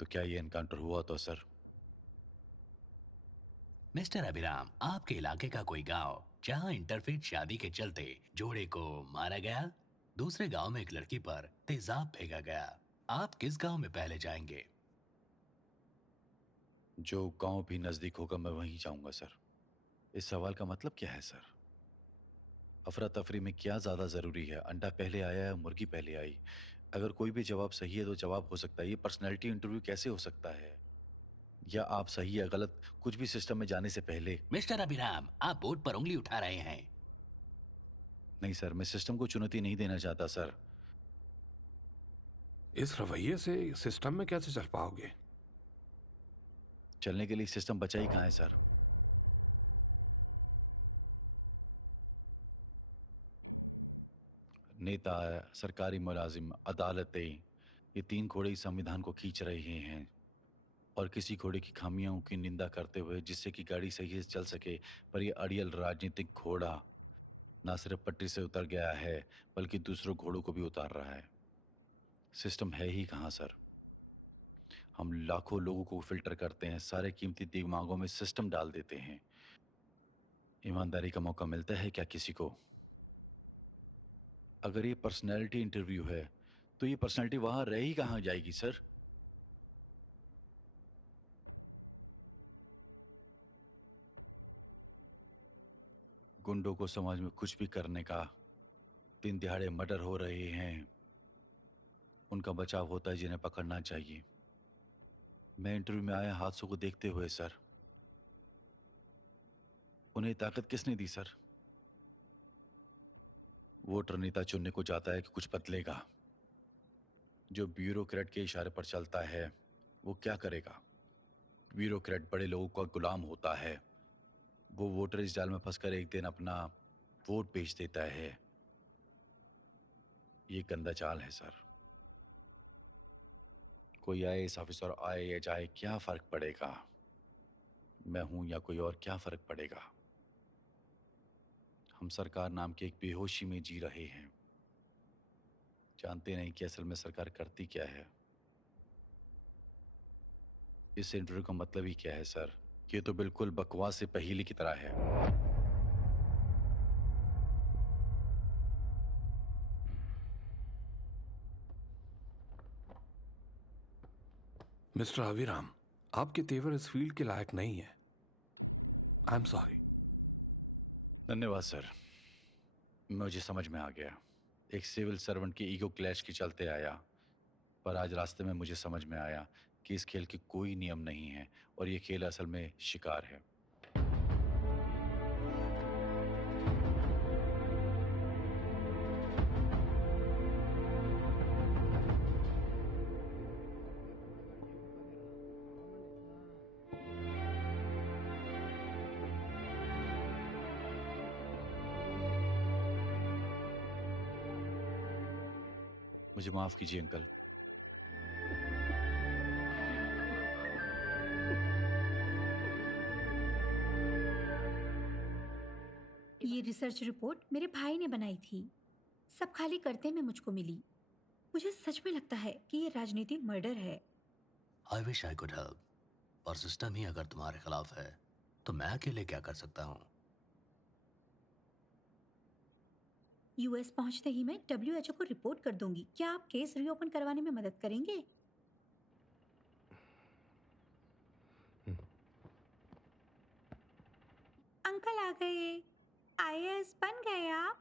तो क्या ये एनकाउंटर हुआ तो सर? मिस्टर अभिराम, आपके इलाके का कोई गांव जहां इंटरफेथ शादी के चलते जोड़े को मारा गया, दूसरे गांव में एक लड़की पर तेजाब फेंका गया, आप किस गांव में पहले जाएंगे? जो गांव भी नजदीक होगा मैं वहीं जाऊंगा सर। इस सवाल का मतलब क्या है सर? अफरा तफरी में क्या ज्यादा जरूरी है? अंडा पहले आया या मुर्गी पहले आई? अगर कोई भी जवाब सही है तो जवाब हो सकता है। ये पर्सनैलिटी इंटरव्यू कैसे हो सकता है? या आप सही या गलत कुछ भी सिस्टम में जाने से पहले? मिस्टर अभिराम, आप बोर्ड पर उंगली उठा रहे हैं। नहीं सर, मैं सिस्टम को चुनौती नहीं देना चाहता सर। इस रवैये से सिस्टम में कैसे चल पाओगे? चलने के लिए सिस्टम बचा ही कहाँ है सर? नेता, सरकारी मुलाजिम, अदालतें, ये तीन घोड़े इस संविधान को खींच रहे हैं और किसी घोड़े की खामियों की निंदा करते हुए जिससे कि गाड़ी सही से चल सके, पर ये अड़ियल राजनीतिक घोड़ा ना सिर्फ पटरी से उतर गया है बल्कि दूसरों घोड़ों को भी उतार रहा है। सिस्टम है ही कहाँ सर? हम लाखों लोगों को फिल्टर करते हैं, सारे कीमती दिमागों में सिस्टम डाल देते हैं। ईमानदारी का मौका मिलता है क्या किसी को? अगर ये पर्सनैलिटी इंटरव्यू है तो ये पर्सनैलिटी वहां रह ही कहाँ जाएगी सर? गुंडों को समाज में कुछ भी करने का, दिन दिहाड़े मर्डर हो रहे हैं, उनका बचाव होता है जिन्हें पकड़ना चाहिए। मैं इंटरव्यू में आया हादसों को देखते हुए सर, उन्हें ताकत किसने दी सर? वोटर नेता चुनने को जाता है कि कुछ बदलेगा। जो ब्यूरोक्रेट के इशारे पर चलता है वो क्या करेगा? ब्यूरोक्रेट बड़े लोगों का गुलाम होता है। वो वोटर इस जाल में फंसकर एक दिन अपना वोट बेच देता है। ये गंदा चाल है सर। कोई आईएएस ऑफिसर आए या जाए क्या फर्क पड़ेगा? मैं हूं या कोई और, क्या फर्क पड़ेगा? हम सरकार नाम के एक बेहोशी में जी रहे हैं, जानते नहीं कि असल में सरकार करती क्या है। इस इंटरव्यू का मतलब ही क्या है सर? ये तो बिल्कुल बकवास से पहेली की तरह है। मिस्टर अविराम, आपके तेवर इस फील्ड के लायक नहीं है। आई एम सॉरी। धन्यवाद सर, मुझे समझ में आ गया। एक सिविल सर्वेंट की ईगो क्लैश के चलते आया, पर आज रास्ते में मुझे समझ में आया कि इस खेल के कोई नियम नहीं है और ये खेल असल में शिकार है। मुझे माफ कीजिए अंकल। ये रिसर्च रिपोर्ट मेरे भाई ने बनाई थी। सब खाली करते में मुझको मिली। मुझे सच में लगता है कि ये राजनीतिक मर्डर है। I wish I could help, पर सिस्टम ही अगर तुम्हारे खिलाफ है तो मैं अकेले क्या कर सकता हूँ? यूएस पहुंचते ही मैं डब्ल्यूएचओ को रिपोर्ट कर दूंगी। क्या आप केस रीओपन करवाने में मदद करेंगे? अंकल आ गए। आईएएस बन गए आप।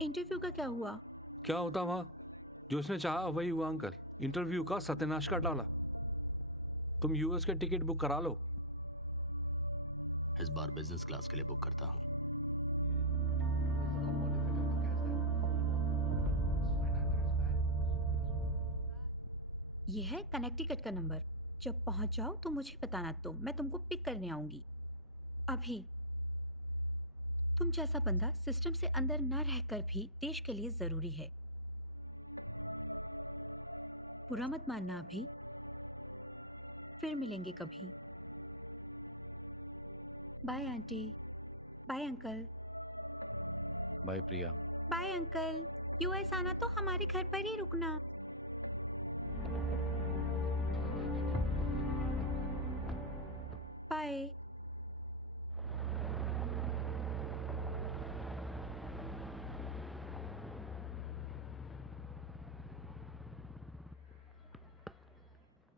इंटरव्यू का क्या हुआ? क्या होता वहां? जो उसने चाहा वही हुआ अंकल। इंटरव्यू का सत्यानाश कर डाला। तुम यूएस के टिकट बुक करा लो। इस बार बिजनेस क्लास के लिए बुक करता हूँ। ये है कनेक्टिकट का नंबर। जब पहुंच जाओ तो मुझे बताना, तो मैं तुमको पिक करने आऊंगी। अभी तुम जैसा बंदा सिस्टम से अंदर ना रहकर भी देश के लिए जरूरी है। बुरा मत मानना अभी। फिर मिलेंगे कभी। Bye aunty. Bye uncle. Bye Priya. Bye uncle. US आना तो हमारे घर पर ही रुकना। बाय।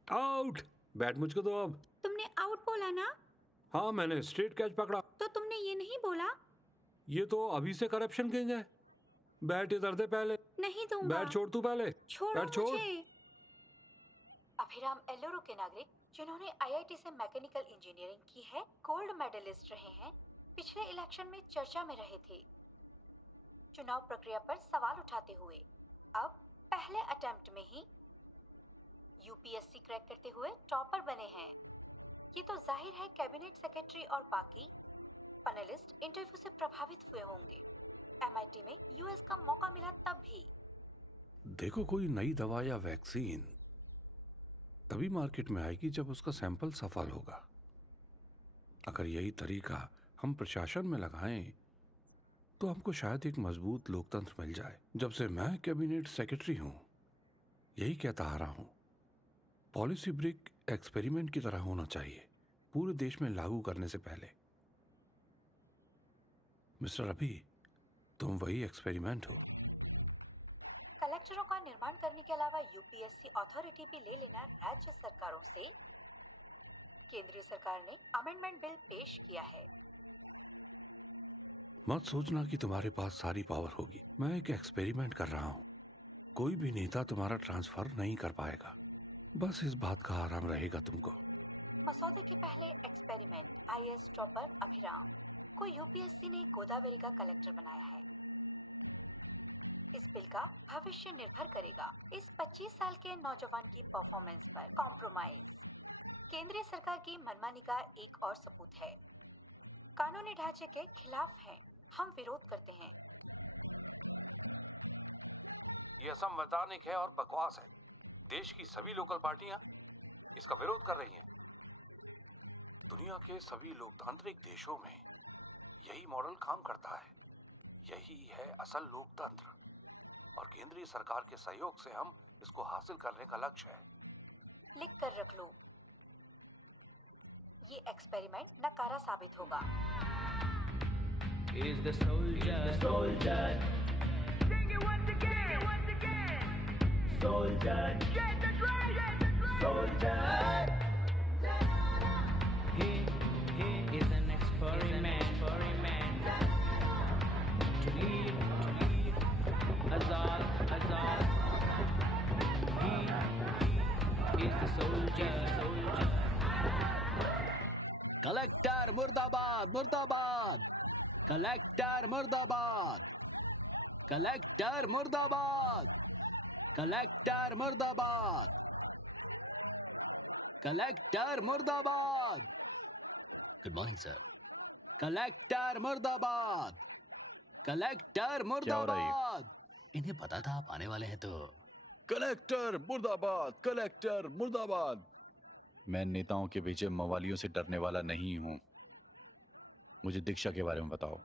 आउट। बैट मुझको दो अब। तुमने आउट बोला ना? हाँ, मैंने स्ट्रेट कैच पकड़ा। तो तुमने ये नहीं बोला? ये तो अभी से करप्शन किंग है। बैट इधर दे पहले। नहीं दूंगा। बैट छोड़ तू पहले। छोड़ो बैट छोड़। मुझे। अभिराम एल्लोरो के नागरिक, जिन्होंने आईआईटी से मैकेनिकल इंजीनियरिंग की है, गोल्ड मेडलिस्ट रहे हैं, पिछले इलेक्शन में चर्चा में रहे थे चुनाव प्रक्रिया पर सवाल उठाते हुए। अब पहले अटेम्प्ट में ही यूपीएससी क्रैक करते हुए टॉपर बने हैं। ये तो जाहिर है कैबिनेट सेक्रेटरी और बाकी पैनलिस्ट इंटरव्यू से प्रभावित हुए होंगे। एमआईटी में यूएस का मौका मिला तब भी। देखो, कोई नई दवा या वैक्सीन तभी मार्केट में आएगी जब उसका सैंपल सफल होगा। अगर यही तरीका हम प्रशासन में लगाएं तो हमको शायद एक मजबूत लोकतंत्र मिल जाए। जब से मैं कैबिनेट सेक्रेटरी हूं, यही कहता आ रहा हूं, पॉलिसी ब्रिक एक्सपेरिमेंट की तरह होना चाहिए पूरे देश में लागू करने से पहले। मिस्टर अभी, तुम वही एक्सपेरिमेंट हो। कलेक्टरों का निर्माण करने के अलावा यूपीएससी अथॉरिटी भी ले लेना राज्य सरकारों से। केंद्रीय सरकार ने अमेंडमेंट बिल पेश किया है। मत सोचना कि तुम्हारे पास सारी पावर होगी। मैं एक एक्सपेरिमेंट कर रहा हूं। कोई भी नेता तुम्हारा ट्रांसफर नहीं कर पाएगा। बस इस बात का आराम रहेगा तुमको। मसौदे के पहले एक्सपेरिमेंट आईएएस टॉपर अभिराम को यूपीएससी ने गोदावरी का कलेक्टर बनाया है। इस बिल का भविष्य निर्भर करेगा इस 25 साल के नौजवान की परफॉर्मेंस पर। कॉम्प्रोमाइज केंद्रीय सरकार की मनमानी का एक और सबूत है। कानूनी ढांचे के खिलाफ है, हम विरोध करते हैं। यह असंवैधानिक है और बकवास है। देश की सभी लोकल पार्टियां इसका विरोध कर रही हैं। दुनिया के सभी लोकतांत्रिक देशों में यही मॉडल काम करता है। यही है असल लोकतंत्र और केंद्रीय सरकार के सहयोग से हम इसको हासिल करने का लक्ष्य है। लिख कर रख लो, ये एक्सपेरिमेंट नकारा साबित होगा। Is the soldier, soldier. Sing it once again, soldier. Get the drum, soldier. He is an experiment, to lead, Azad. He is the soldier. Collector मुर्दाबाद, मुर्दाबाद। कलेक्टर मुर्दाबाद, कलेक्टर मुर्दाबाद, कलेक्टर मुर्दाबाद, कलेक्टर मुर्दाबाद। Good morning sir. कलेक्टर मुर्दाबाद, collector क्या हो रहा है ये? मुर्दाबाद। इन्हें पता था आप आने वाले हैं तो। कलेक्टर मुर्दाबाद, कलेक्टर मुर्दाबाद। मैं नेताओं के पीछे मवालियों से डरने वाला नहीं हूं। मुझे दीक्षा के बारे में बताओ।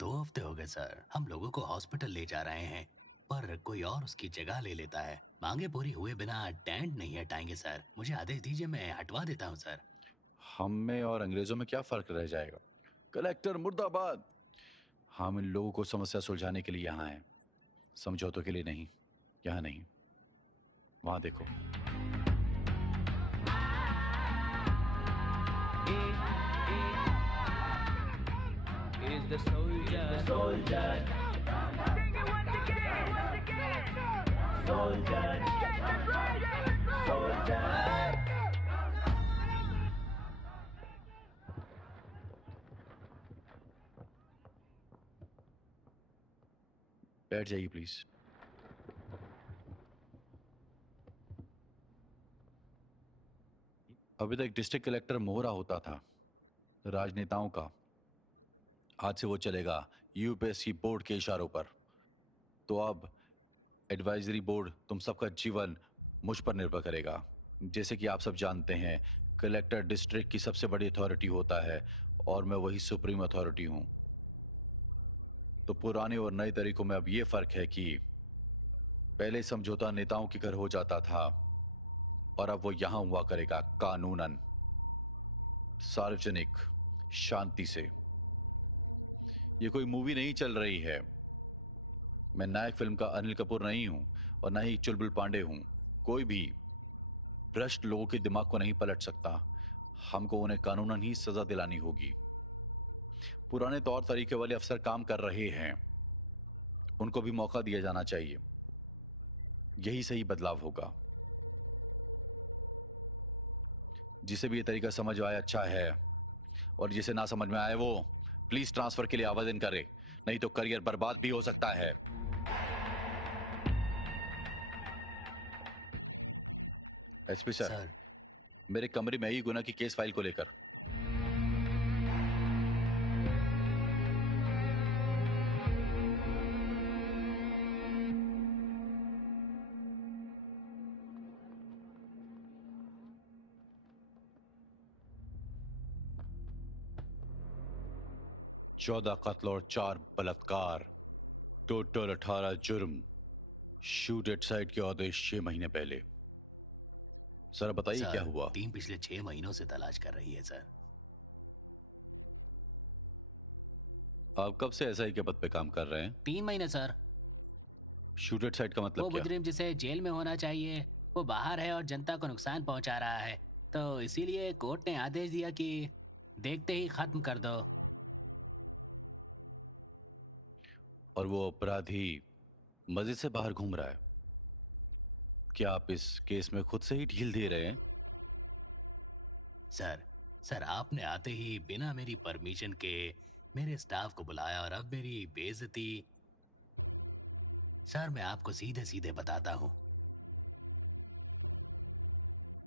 2 हफ्ते हो गए सर, हम लोगों को हॉस्पिटल ले जा रहे हैं, पर कोई और उसकी जगह ले लेता है। मांगे पूरी हुए बिना टेंट नहीं हटाएंगे सर। मुझे आदेश दीजिए, मैं हटवा देता हूँ सर। हम में और अंग्रेजों में क्या फर्क रह जाएगा? कलेक्टर मुर्दाबाद। हम इन लोगों को समस्या सुलझाने के लिए यहाँ हैं, समझौतों के लिए नहीं। यहाँ नहीं, वहां देखो। Is the soldier, soldier. Sing it once again, soldier. Get the drum, soldier. बैठ जाइए प्लीज। अभी तक डिस्ट्रिक्ट कलेक्टर मोहरा होता था राजनेताओं का। आज से वो चलेगा यूपीएससी बोर्ड के इशारों पर। तो अब एडवाइजरी बोर्ड तुम सबका जीवन मुझ पर निर्भर करेगा। जैसे कि आप सब जानते हैं, कलेक्टर डिस्ट्रिक्ट की सबसे बड़ी अथॉरिटी होता है और मैं वही सुप्रीम अथॉरिटी हूं। तो पुराने और नए तरीकों में अब ये फर्क है कि पहले समझौता नेताओं के घर हो जाता था और अब वो यहां हुआ करेगा कानूनन, सार्वजनिक, शांति से। ये कोई मूवी नहीं चल रही है। मैं नायक फिल्म का अनिल कपूर नहीं हूं और ना ही चुलबुल पांडे हूं। कोई भी भ्रष्ट लोगों के दिमाग को नहीं पलट सकता। हमको उन्हें कानूनन ही सजा दिलानी होगी। पुराने तौर तरीके वाले अफसर काम कर रहे हैं, उनको भी मौका दिया जाना चाहिए। यही सही बदलाव होगा। जिसे भी ये तरीका समझ आया अच्छा है, और जिसे ना समझ में आए वो प्लीज ट्रांसफर के लिए आवेदन करे, नहीं तो करियर बर्बाद भी हो सकता है। एसपी सर, मेरे कमरे में ही गुना की केस फाइल को लेकर। 14 कत्ल और 4 बलात्कार, टोटल 18 जुर्म। शूट एट साइट के आदेश 6 महीने पहले। सर बताइए क्या सर, हुआ? टीम पिछले 6 महीनों से तलाश कर रही है सर। आप कब से एसआई के पद पे काम कर रहे हैं? 3 महीने सर। शूट एट साइट का मतलब वो क्या? मुजरिम जिसे जेल में होना चाहिए वो बाहर है और जनता को नुकसान पहुंचा रहा है, तो इसीलिए कोर्ट ने आदेश दिया कि देखते ही खत्म कर दो। और वो अपराधी मस्जिद से बाहर घूम रहा है। क्या आप इस केस में खुद से ही ढील दे रहे हैं? सर आपने आते ही बिना मेरी परमिशन के मेरे स्टाफ को बुलाया और अब मेरी बेइज्जती। सर मैं आपको सीधे सीधे बताता हूं,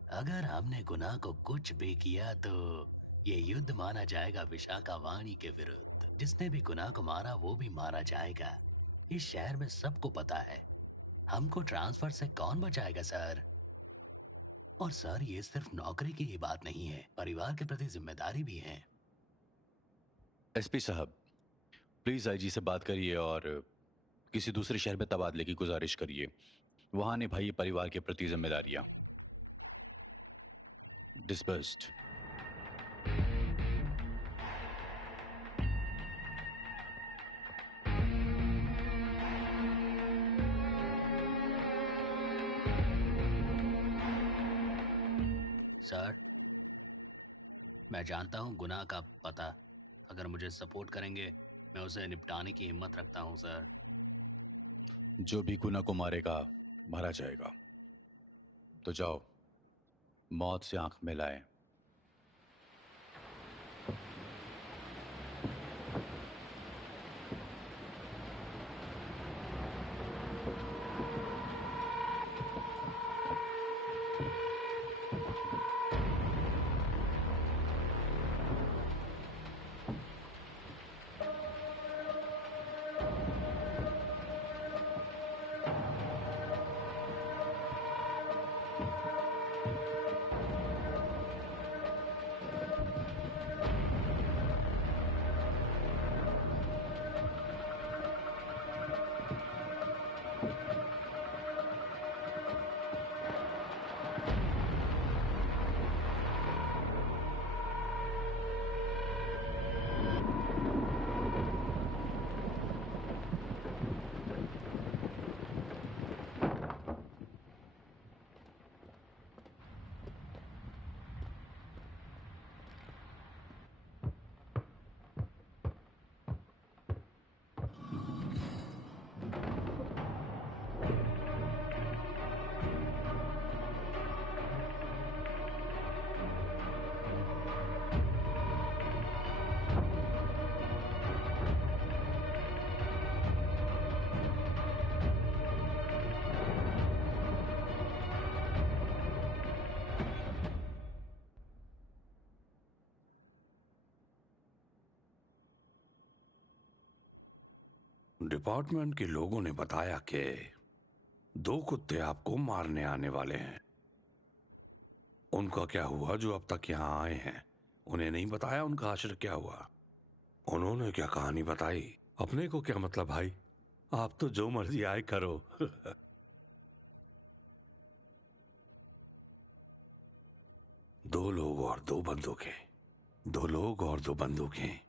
अगर हमने गुनाह को कुछ भी किया तो ये युद्ध माना जाएगा विशाखा वाणी के विरुद्ध। जिसने भी गुनाह को मारा वो भी मारा जाएगा। इस शहर में सबको पता है। हमको ट्रांसफर से कौन बचाएगा सर? और सर ये सिर्फ नौकरी की ही बात नहीं है, परिवार के प्रति जिम्मेदारी भी है। एसपी साहब, प्लीज आईजी से बात करिए और किसी दूसरे शहर में तबादले की गुजारिश करिए। वहां निभाइए परिवार के प्रति जिम्मेदारियां। डिस्बर्स्ड। सर मैं जानता हूँ गुनाह का पता। अगर मुझे सपोर्ट करेंगे मैं उसे निपटाने की हिम्मत रखता हूँ सर। जो भी गुनाह को मारेगा मारा जाएगा। तो जाओ, मौत से आंख मिलाएं। डिपार्टमेंट के लोगों ने बताया कि 2 कुत्ते आपको मारने आने वाले हैं। उनका क्या हुआ जो अब तक यहाँ आए हैं? उन्हें नहीं बताया उनका आश्रय क्या हुआ? उन्होंने क्या कहानी बताई? अपने को क्या मतलब भाई, आप तो जो मर्जी आए करो। 2 लोग और 2 बंदूकें। 2 लोग और 2 बंदूकें।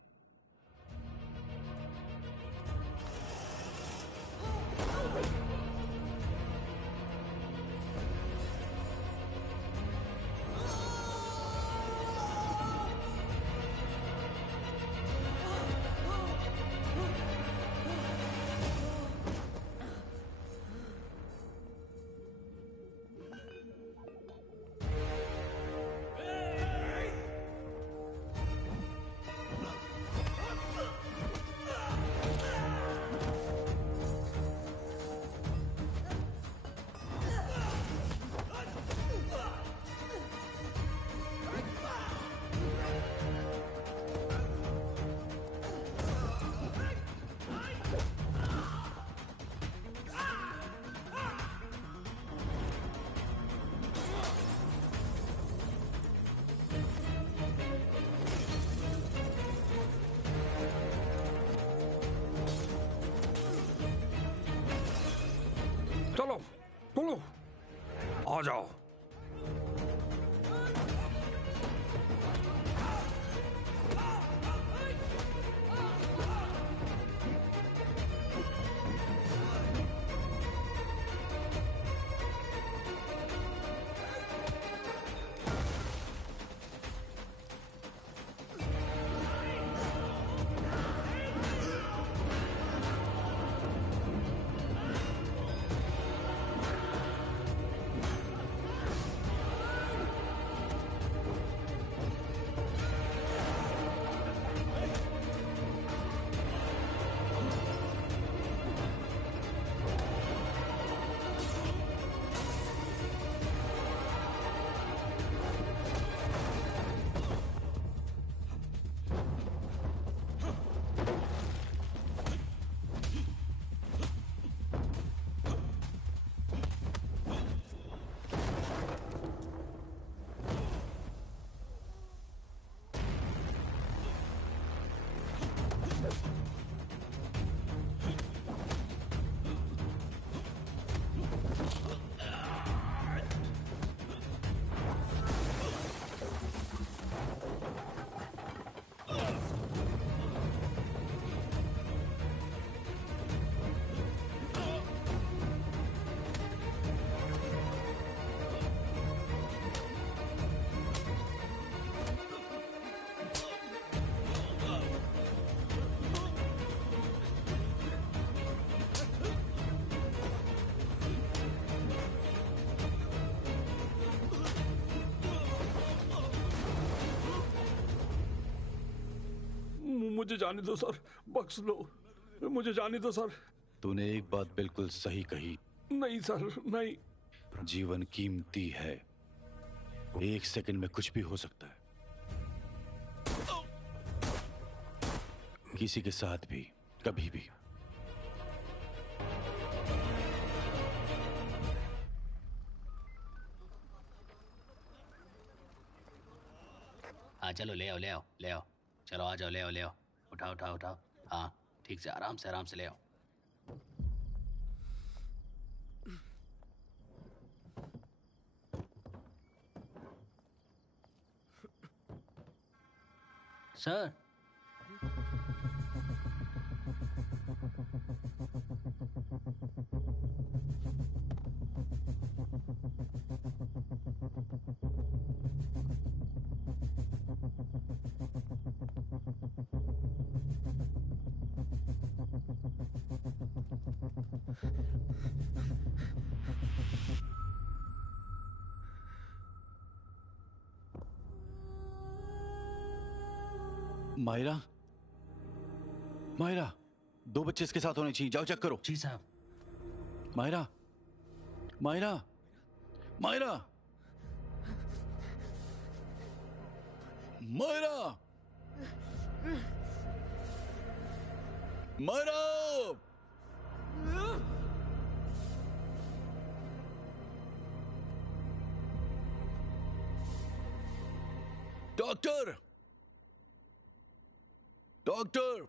आ जाओ। मुझे जाने दो सर, बख्श लो, मुझे जाने दो सर। तूने एक बात बिल्कुल सही कही। नहीं सर, नहीं। जीवन कीमती है, एक सेकंड में कुछ भी हो सकता है, किसी के साथ भी, कभी भी। हाँ चलो, ले आओ ले आओ ले आओ, चलो आ जाओ, ले आओ ले आओ, उठाओ उठाओ उठाओ। हाँ ठीक से, आराम से ले आओ। सर, मायरा, मायरा, दो बच्चे इसके साथ होने चाहिए, जाओ चेक करो। जी साहब। Myra, Myra, Myra, Myra, Myra, doctor, doctor.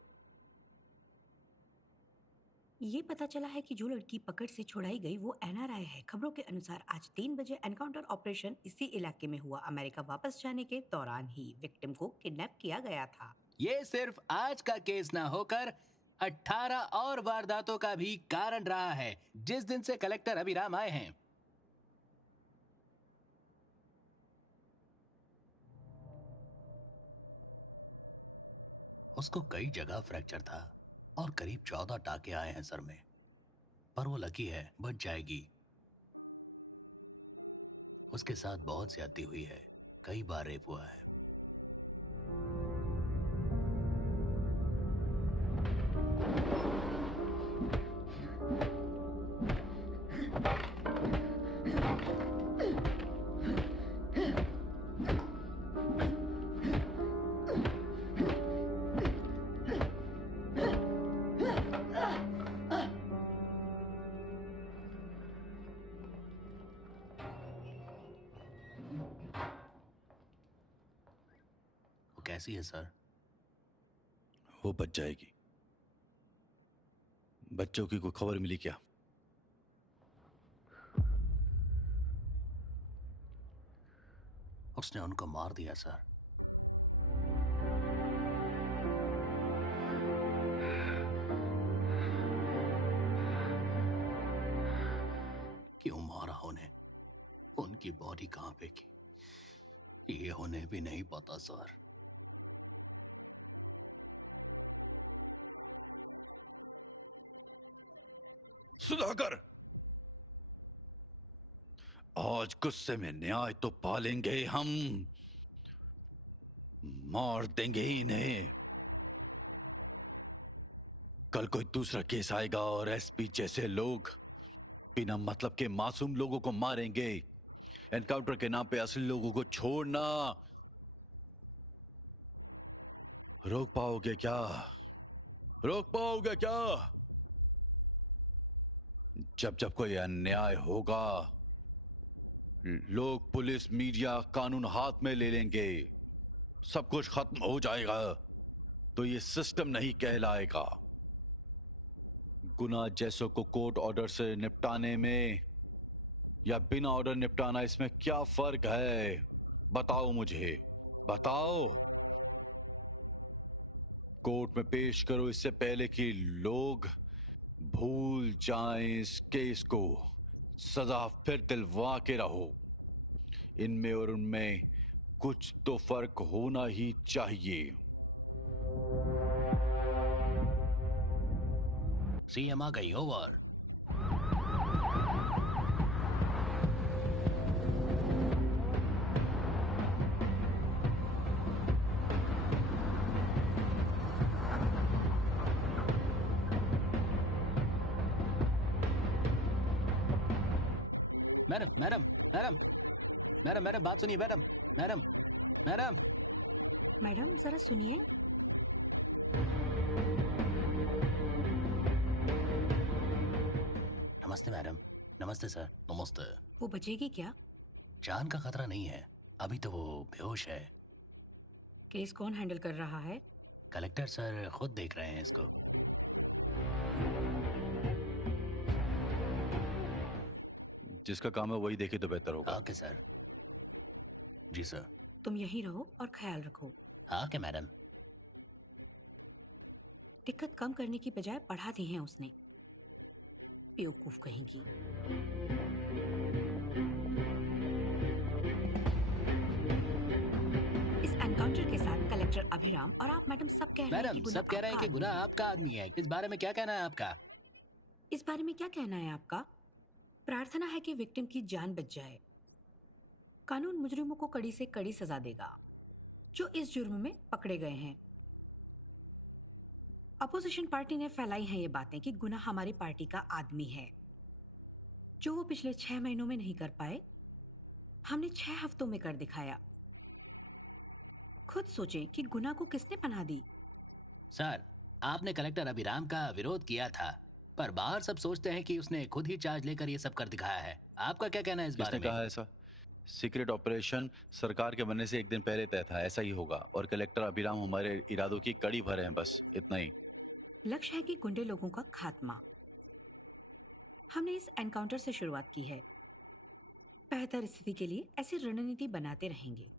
ये पता चला है कि जो लड़की पकड़ से छुड़ाई गई वो एनआरआई है। खबरों के अनुसार आज 3 बजे एनकाउंटर ऑपरेशन इसी इलाके में हुआ। अमेरिका वापस जाने के दौरान ही विक्टिम को किडनैप किया गया था। ये सिर्फ आज का केस ना होकर 18 और वारदातों का भी कारण रहा है, जिस दिन से कलेक्टर अभिराम आए हैं। उसको कई जगह फ्रैक्चर था और करीब 14 टाके आए हैं सर में, पर वो लकी है, बच जाएगी। उसके साथ बहुत ज्यादती हुई है, कई बार रेप हुआ है। कैसी है सर? वो बच जाएगी। बच्चों की कोई खबर मिली क्या? उसने उनको मार दिया सर। क्यों मारा उन्हें? उनकी बॉडी कहाँ फेंकी ये उन्हें भी नहीं पता सर। सुधाकर, आज गुस्से में न्याय तो पालेंगे हम, मार देंगे इन्हें। कल कोई दूसरा केस आएगा और एसपी जैसे लोग बिना मतलब के मासूम लोगों को मारेंगे। एनकाउंटर के नाम पे असली लोगों को छोड़ना रोक पाओगे क्या? रोक पाओगे क्या? जब जब कोई अन्याय होगा, लोग, पुलिस, मीडिया कानून हाथ में ले लेंगे, सब कुछ खत्म हो जाएगा, तो ये सिस्टम नहीं कहलाएगा। गुनाह जैसों को कोर्ट ऑर्डर से निपटाने में या बिना ऑर्डर निपटाना, इसमें क्या फर्क है? बताओ मुझे, बताओ। कोर्ट में पेश करो इससे पहले कि लोग भूल जाएं इस केस को। सजा फिर दिलवा के रहो। इनमें और उनमें कुछ तो फर्क होना ही चाहिए। सीएम आ गई। Over. Madam madam madam madam madam बात सुनिए मैडम। मैडम मैडम मैडम जरा सुनिए। नमस्ते मैडम। नमस्ते सर। नमस्ते। वो बचेगी क्या? जान का खतरा नहीं है, अभी तो वो बेहोश है। केस कौन हैंडल कर रहा है? कलेक्टर सर खुद देख रहे हैं इसको। जिसका काम है वही देखे तो बेहतर होगा। Okay sir. जी सर। तुम यहीं रहो और ख्याल रखो। हाँ क्या मैडम? दिक्कत कम करने की बजाय बढ़ा दी है उसने। बेवकूफ कहेंगी। इस एनकाउंटर के साथ कलेक्टर अभिराम और आप मैडम सब कह रहे हैं कि मैडम गुना सब कह रहे हैं आपका कि गुना आदमी है। आपका आदमी है। इस बारे में क्या कहना है आपका? इस बारे में क्या कहना है आपका? प्रार्थना है कि विक्टिम की जान बच जाए। कानून मुजरिमों को कड़ी से कड़ी सजा देगा जो इस जुर्म में पकड़े गए हैं। अपोजिशन पार्टी ने फैलाई हैं ये बातें कि गुना हमारी पार्टी का आदमी है, जो वो पिछले 6 महीनों में नहीं कर पाए, हमने 6 हफ्तों में कर दिखाया। खुद सोचें कि गुना को किसने पनाह दी। सर आपने कलेक्टर अभिराम का विरोध किया था, पर बाहर सब सोचते हैं कि उसने खुद ही चार्ज लेकर ये सब कर दिखाया है। आपका क्या कहना है इस बारे किसने में? कहा ऐसा? सीक्रेट ऑपरेशन सरकार के बनने से एक दिन पहले तय था, ऐसा ही होगा। और कलेक्टर अभिराम हमारे इरादों की कड़ी भर हैं, बस इतना ही। लक्ष्य है कि गुंडे लोगों का खात्मा। हमने इस एनकाउंटर से शुरुआत की है। बेहतर स्थिति के लिए ऐसी रणनीति बनाते रहेंगे।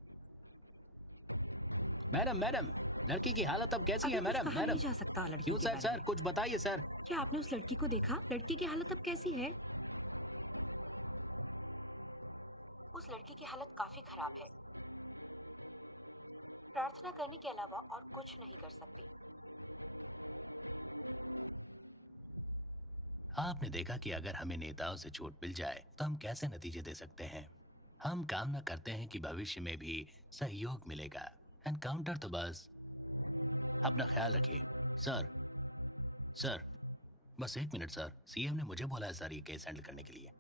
मैडम मैडम लड़की की हालत अब कैसी अभी है कुछ मैडम? कहा मैडम नहीं जा सकता लड़की क्यों के सर? बारे सर में। कुछ बताइए सर। क्या आपने उस लड़की को देखा? लड़की की हालत अब कैसी है? उस लड़की की हालत काफी खराब है। प्रार्थना करने के अलावा और कुछ नहीं कर सकती। आपने देखा कि अगर हमें नेताओं से छूट मिल जाए तो हम कैसे नतीजे दे सकते हैं। हम कामना करते हैं कि भविष्य में भी सहयोग मिलेगा। एनकाउंटर तो बस। अपना ख्याल रखिए सर। सर बस 1 मिनट सर। सीएम ने मुझे बोला है सर ये केस हैंडल करने के लिए।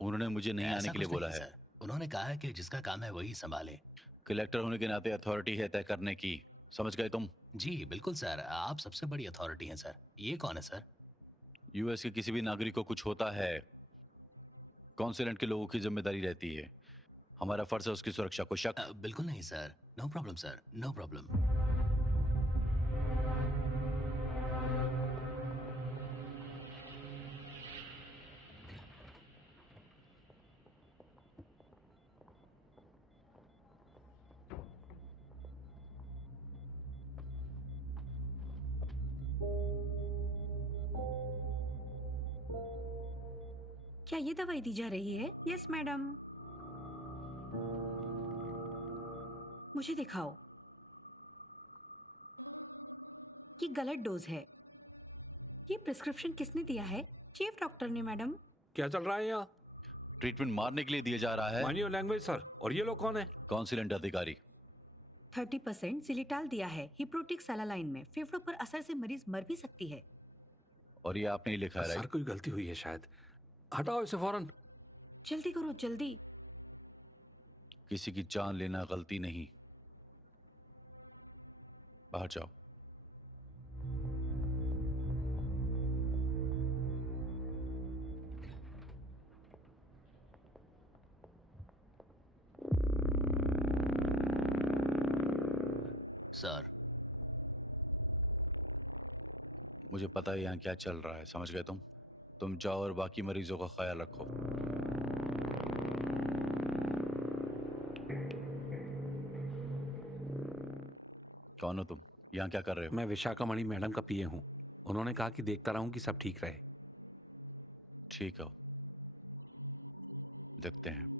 उन्होंने मुझे नहीं आने ऐसा के लिए कुछ बोला नहीं है। सर। उन्होंने कहा है कि जिसका काम है वही संभाले। कलेक्टर होने के नाते अथॉरिटी है तय करने की, समझ गए तुम? जी बिल्कुल सर, आप सबसे बड़ी अथॉरिटी हैं सर। ये कौन है सर? यूएस के किसी भी नागरिक को कुछ होता है, कॉन्सुलेट के लोगों की जिम्मेदारी रहती है। हमारा फर्ज है उसकी सुरक्षा। को शक? बिल्कुल नहीं sir. No problem sir, no problem. क्या ये दवाई दी जा रही है? Yes madam. मुझे दिखाओ। ये गलत डोज है। ये प्रिस्क्रिप्शन किसने दिया है? चीफ डॉक्टर ने मैडम। क्या चल रहा है यहाँ? ट्रीटमेंट मारने के लिए दिया जा रहा है। मानियो लैंग्वेज सर। और ये लोग कौन है? काउंसिलेंट अधिकारी। 30% जिलिटाल दिया है हिप्रोटिक सलालाइन में। फेफड़ों पर असर से मरीज मर भी सकती है। और ये आपने ही लिखा है, सर राइट? कोई गलती हुई है शायद। हटाओ इसे फौरन। जल्दी करो जल्दी। किसी की जान लेना गलती नहीं। बाहर जाओ। सर, मुझे पता है यहाँ क्या चल रहा है, समझ गए तुम जाओ और बाकी मरीजों का ख्याल रखो। कौन हो तुम? यहाँ क्या कर रहे हो? मैं विशाखामणि मैडम का पीए हूँ। उन्होंने कहा कि देखता रहूं कि सब ठीक रहे। ठीक है, देखते हैं।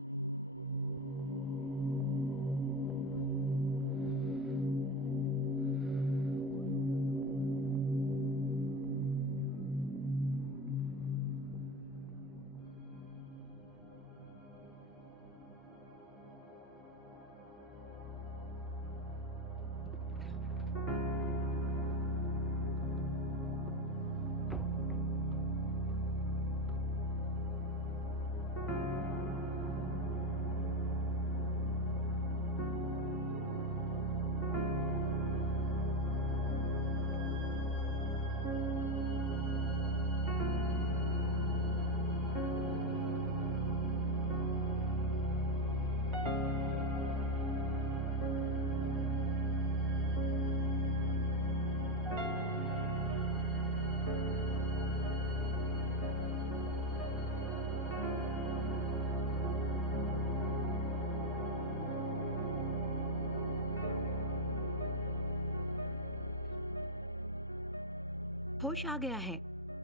होश आ गया है।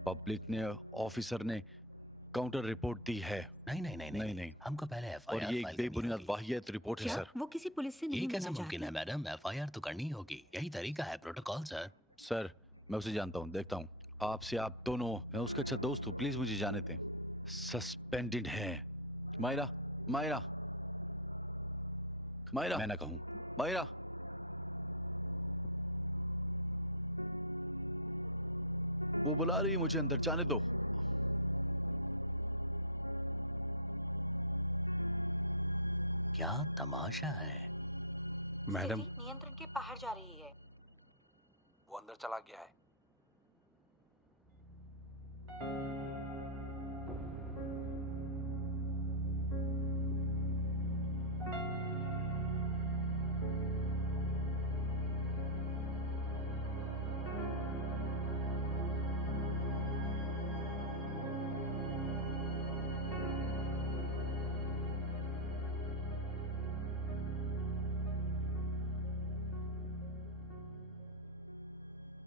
पब्लिक ने, ऑफिसर ने काउंटर रिपोर्ट दी है। नहीं नहीं नहीं नहीं, नहीं। हमको पहले और एफआईआर ये एक फाइल करनी बेबुनियाद होगी। वाहियत रिपोर्ट है क्या सर। वो किसी पुलिस से नहीं ये मिलना कैसे मुमकिन है चाहते? मैडम? एफआईआर तो करनी होगी, यही तरीका है, प्रोटोकॉल सर। सर मैं उसे जानता हूँ, देखता हूँ। आपसे आप दोनों, मैं उसका अच्छा दोस्त हूँ, प्लीज मुझे जाने दें। सस्पेंडेड है। मायरा, मायरा, मायरा, मैं ना कहूँ। मायरा, वो बुला रही है मुझे अंदर, जाने दो। क्या तमाशा है। मैडम स्थिति नियंत्रण के बाहर जा रही है। वो अंदर चला गया है।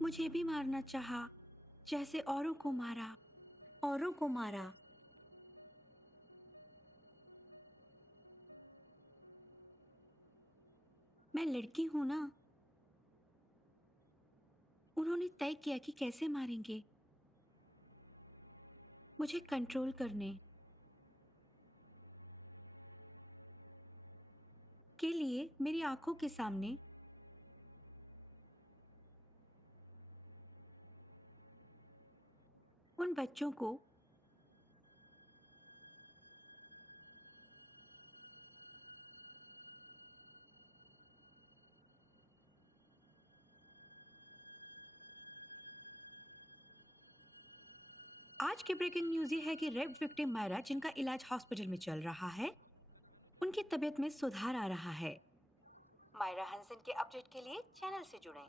मुझे भी मारना चाहा, जैसे औरों को मारा, औरों को मारा। मैं लड़की हूं ना। उन्होंने तय किया कि कैसे मारेंगे। मुझे कंट्रोल करने के लिए मेरी आंखों के सामने उन बच्चों को आज की ब्रेकिंग न्यूज ये है कि रेप विक्टिम मायरा, जिनका इलाज हॉस्पिटल में चल रहा है, उनकी तबीयत में सुधार आ रहा है। मायरा हंसन के अपडेट के लिए चैनल से जुड़ें।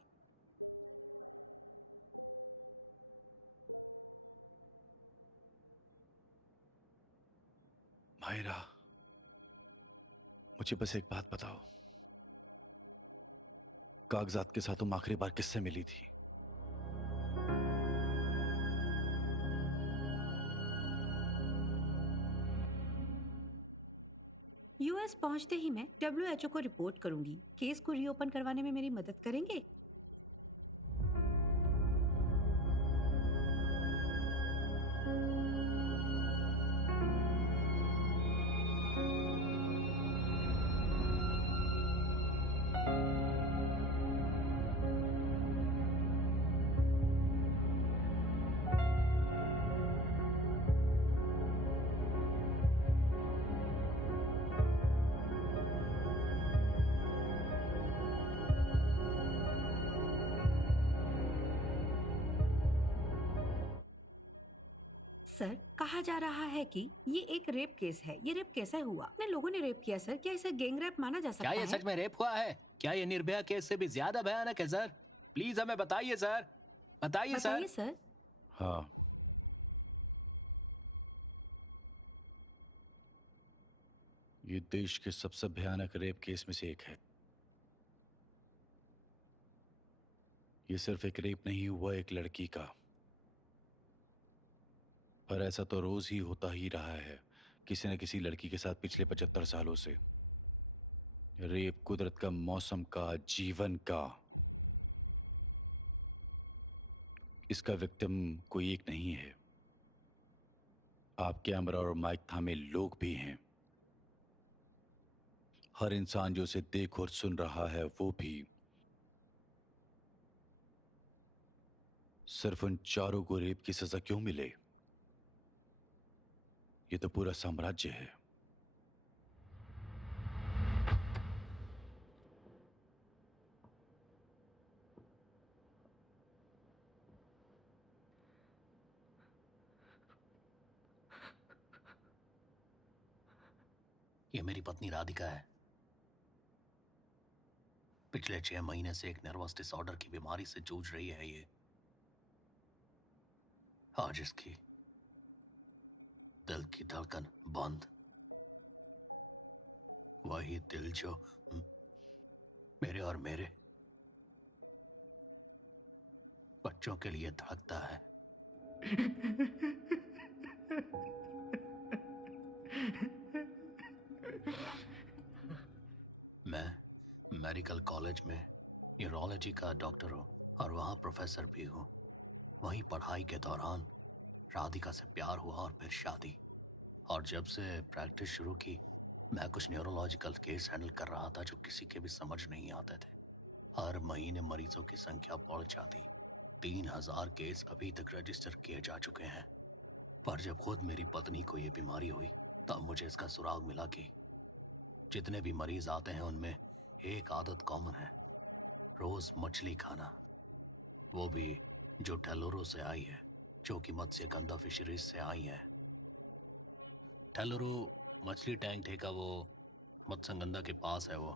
मायरा, मुझे बस एक बात बताओ, कागजात के साथ तुम आखिरी बार किससे मिली थी? यूएस पहुंचते ही मैं डब्ल्यूएचओ को रिपोर्ट करूंगी। केस को रीओपन करवाने में मेरी मदद करेंगे? सर, कहा जा रहा है कि ये एक रेप केस है। ये रेप कैसे हुआ? कितने लोगों ने रेप किया सर? क्या इसे गैंग रेप माना जा सकता क्या ये है? सच में रेप हुआ है? क्या ये निर्भया केस से भी ज्यादा भयानक है सर? प्लीज हमें बताइए सर, बताइए सर। बताइए सर। हाँ, ये देश के सबसे भयानक रेप केस में से एक है। ये सिर्फ एक रेप नहीं हुआ एक लड़की का, पर ऐसा तो रोज ही होता ही रहा है किसी न किसी लड़की के साथ पिछले 75 सालों से। रेप कुदरत का, मौसम का, जीवन का। इसका विक्टिम कोई एक नहीं है। आप कैमरा और माइक थामे लोग भी हैं। हर इंसान जो उसे देख और सुन रहा है वो भी। सिर्फ उन चारों को रेप की सजा क्यों मिले? ये तो पूरा साम्राज्य है। ये मेरी पत्नी राधिका है। पिछले 6 महीने से एक नर्वस डिसऑर्डर की बीमारी से जूझ रही है ये। आज इसकी दिल की धड़कन बंद। वही दिल जो मेरे और मेरे बच्चों के लिए धड़कता है। मैं मेडिकल कॉलेज में न्यूरोलॉजी का डॉक्टर हूँ और वहाँ प्रोफेसर भी हूँ। वहीं पढ़ाई के दौरान राधिका से प्यार हुआ और फिर शादी। और जब से प्रैक्टिस शुरू की, मैं कुछ न्यूरोलॉजिकल केस हैंडल कर रहा था जो किसी के भी समझ नहीं आते थे। हर महीने मरीजों की संख्या बढ़ जाती। 3000 केस अभी तक रजिस्टर किए जा चुके हैं। पर जब खुद मेरी पत्नी को ये बीमारी हुई, तब मुझे इसका सुराग मिला कि जितने भी मरीज आते हैं उनमें एक आदत कॉमन है, रोज मछली खाना। वो भी जो टेलोरो से आई है, जो कि मत्स्य गंधा फिशरीज से आई है। टेलोरो मछली टैंक ठेका वो मत्स्यगंधा के पास है। वो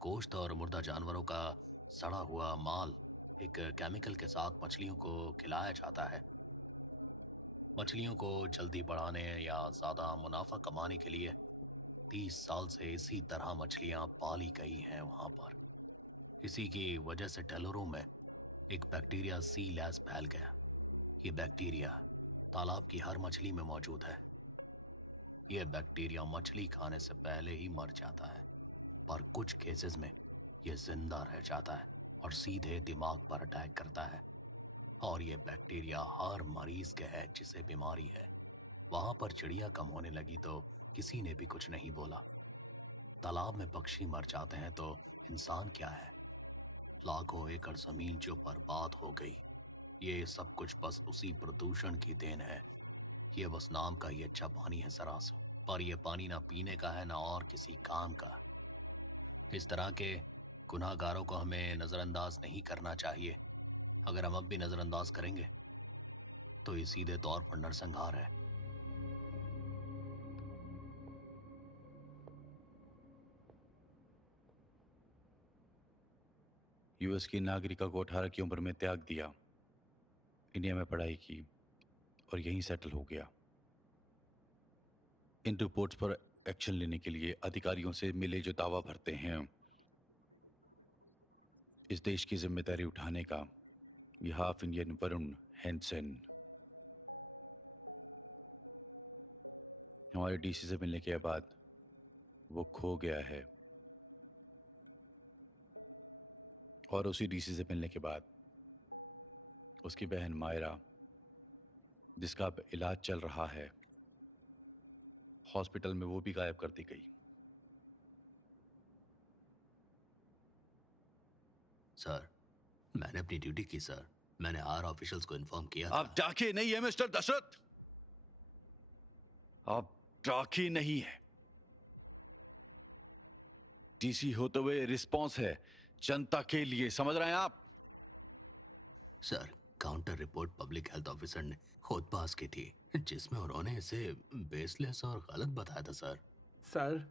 गोश्त और मुर्दा जानवरों का सड़ा हुआ माल एक केमिकल के साथ मछलियों को खिलाया जाता है। मछलियों को जल्दी बढ़ाने या ज़्यादा मुनाफा कमाने के लिए 30 साल से इसी तरह मछलियां पाली गई हैं वहाँ पर। इसी की वजह से टेलोरो में एक बैक्टीरिया सी लैस फैल गया। ये बैक्टीरिया तालाब की हर मछली में मौजूद है। ये बैक्टीरिया मछली खाने से पहले ही मर जाता है, पर कुछ केसेस में ये जिंदा रह जाता है और सीधे दिमाग पर अटैक करता है। और ये बैक्टीरिया हर मरीज के है जिसे बीमारी है। वहां पर चिड़िया कम होने लगी तो किसी ने भी कुछ नहीं बोला। तालाब में पक्षी मर जाते हैं तो इंसान क्या है? लाखों एकड़ जमीन जो बर्बाद हो गई। ये सब कुछ बस उसी प्रदूषण की देन है। ये बस नाम का ही अच्छा पानी है सरासर, पर यह पानी ना पीने का है ना और किसी काम का। इस तरह के गुनाहगारों को हमें नजरअंदाज नहीं करना चाहिए। अगर हम अब भी नजरअंदाज करेंगे तो ये सीधे तौर पर नरसंहार है। यूएस की नागरिका को 18 की उम्र में त्याग दिया, इंडिया में पढ़ाई की और यहीं सेटल हो गया। इन रिपोर्ट्स पर एक्शन लेने के लिए अधिकारियों से मिले जो दावा भरते हैं, इस देश की जिम्मेदारी उठाने का ये हाफ इंडियन वरुण हैंसन हमारे डीसी से मिलने के बाद वो खो गया है। और उसी डीसी से मिलने के बाद उसकी बहन मायरा, जिसका अब इलाज चल रहा है हॉस्पिटल में, वो भी गायब कर दी गई। सर, मैंने अपनी ड्यूटी की सर। मैंने आर ऑफिशियल्स को इन्फॉर्म किया था। आप डाके नहीं है मिस्टर दशरथ, आप डाके नहीं है। डीसी होते हुए रिस्पॉन्स है जनता के लिए, समझ रहे हैं आप? Sir, counter report public health officer ने खुद पास की थी, जिसमें उन्होंने इसे बेसलेस और गलत बताया था सर। सर,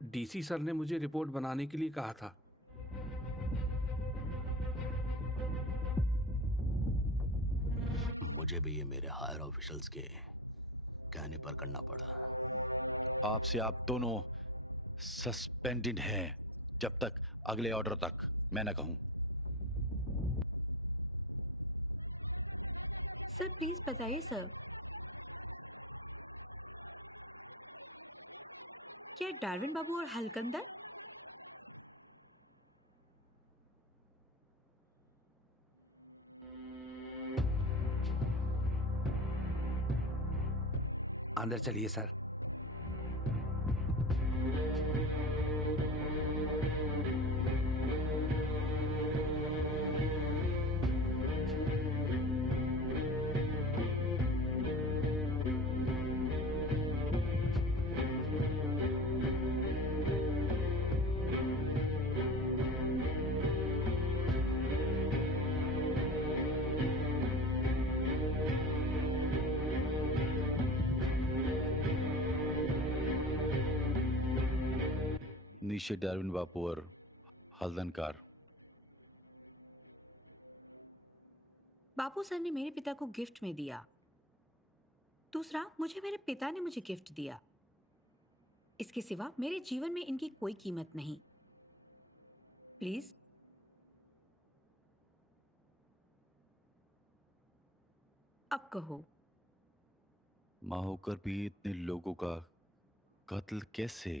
डीसी सर ने मुझे रिपोर्ट बनाने के लिए कहा था। मुझे भी ये मेरे हायर ऑफिशियल्स के कहने पर करना पड़ा। आपसे आप दोनों सस्पेंडेड हैं जब तक अगले ऑर्डर तक मैं ना कहूं। सर प्लीज बताइए सर, क्या डार्विन बाबू और हलकंदर? अंदर चलिए सर। नीचे डार्विन बापू और हल्दनकार। बापू सर ने मेरे पिता को गिफ्ट में दिया। दूसरा, मुझे मेरे पिता ने मुझे गिफ्ट दिया। इसके सिवा मेरे जीवन में इनकी कोई कीमत नहीं। प्लीज। अब कहो। मां होकर भी इतने लोगों का कत्ल कैसे?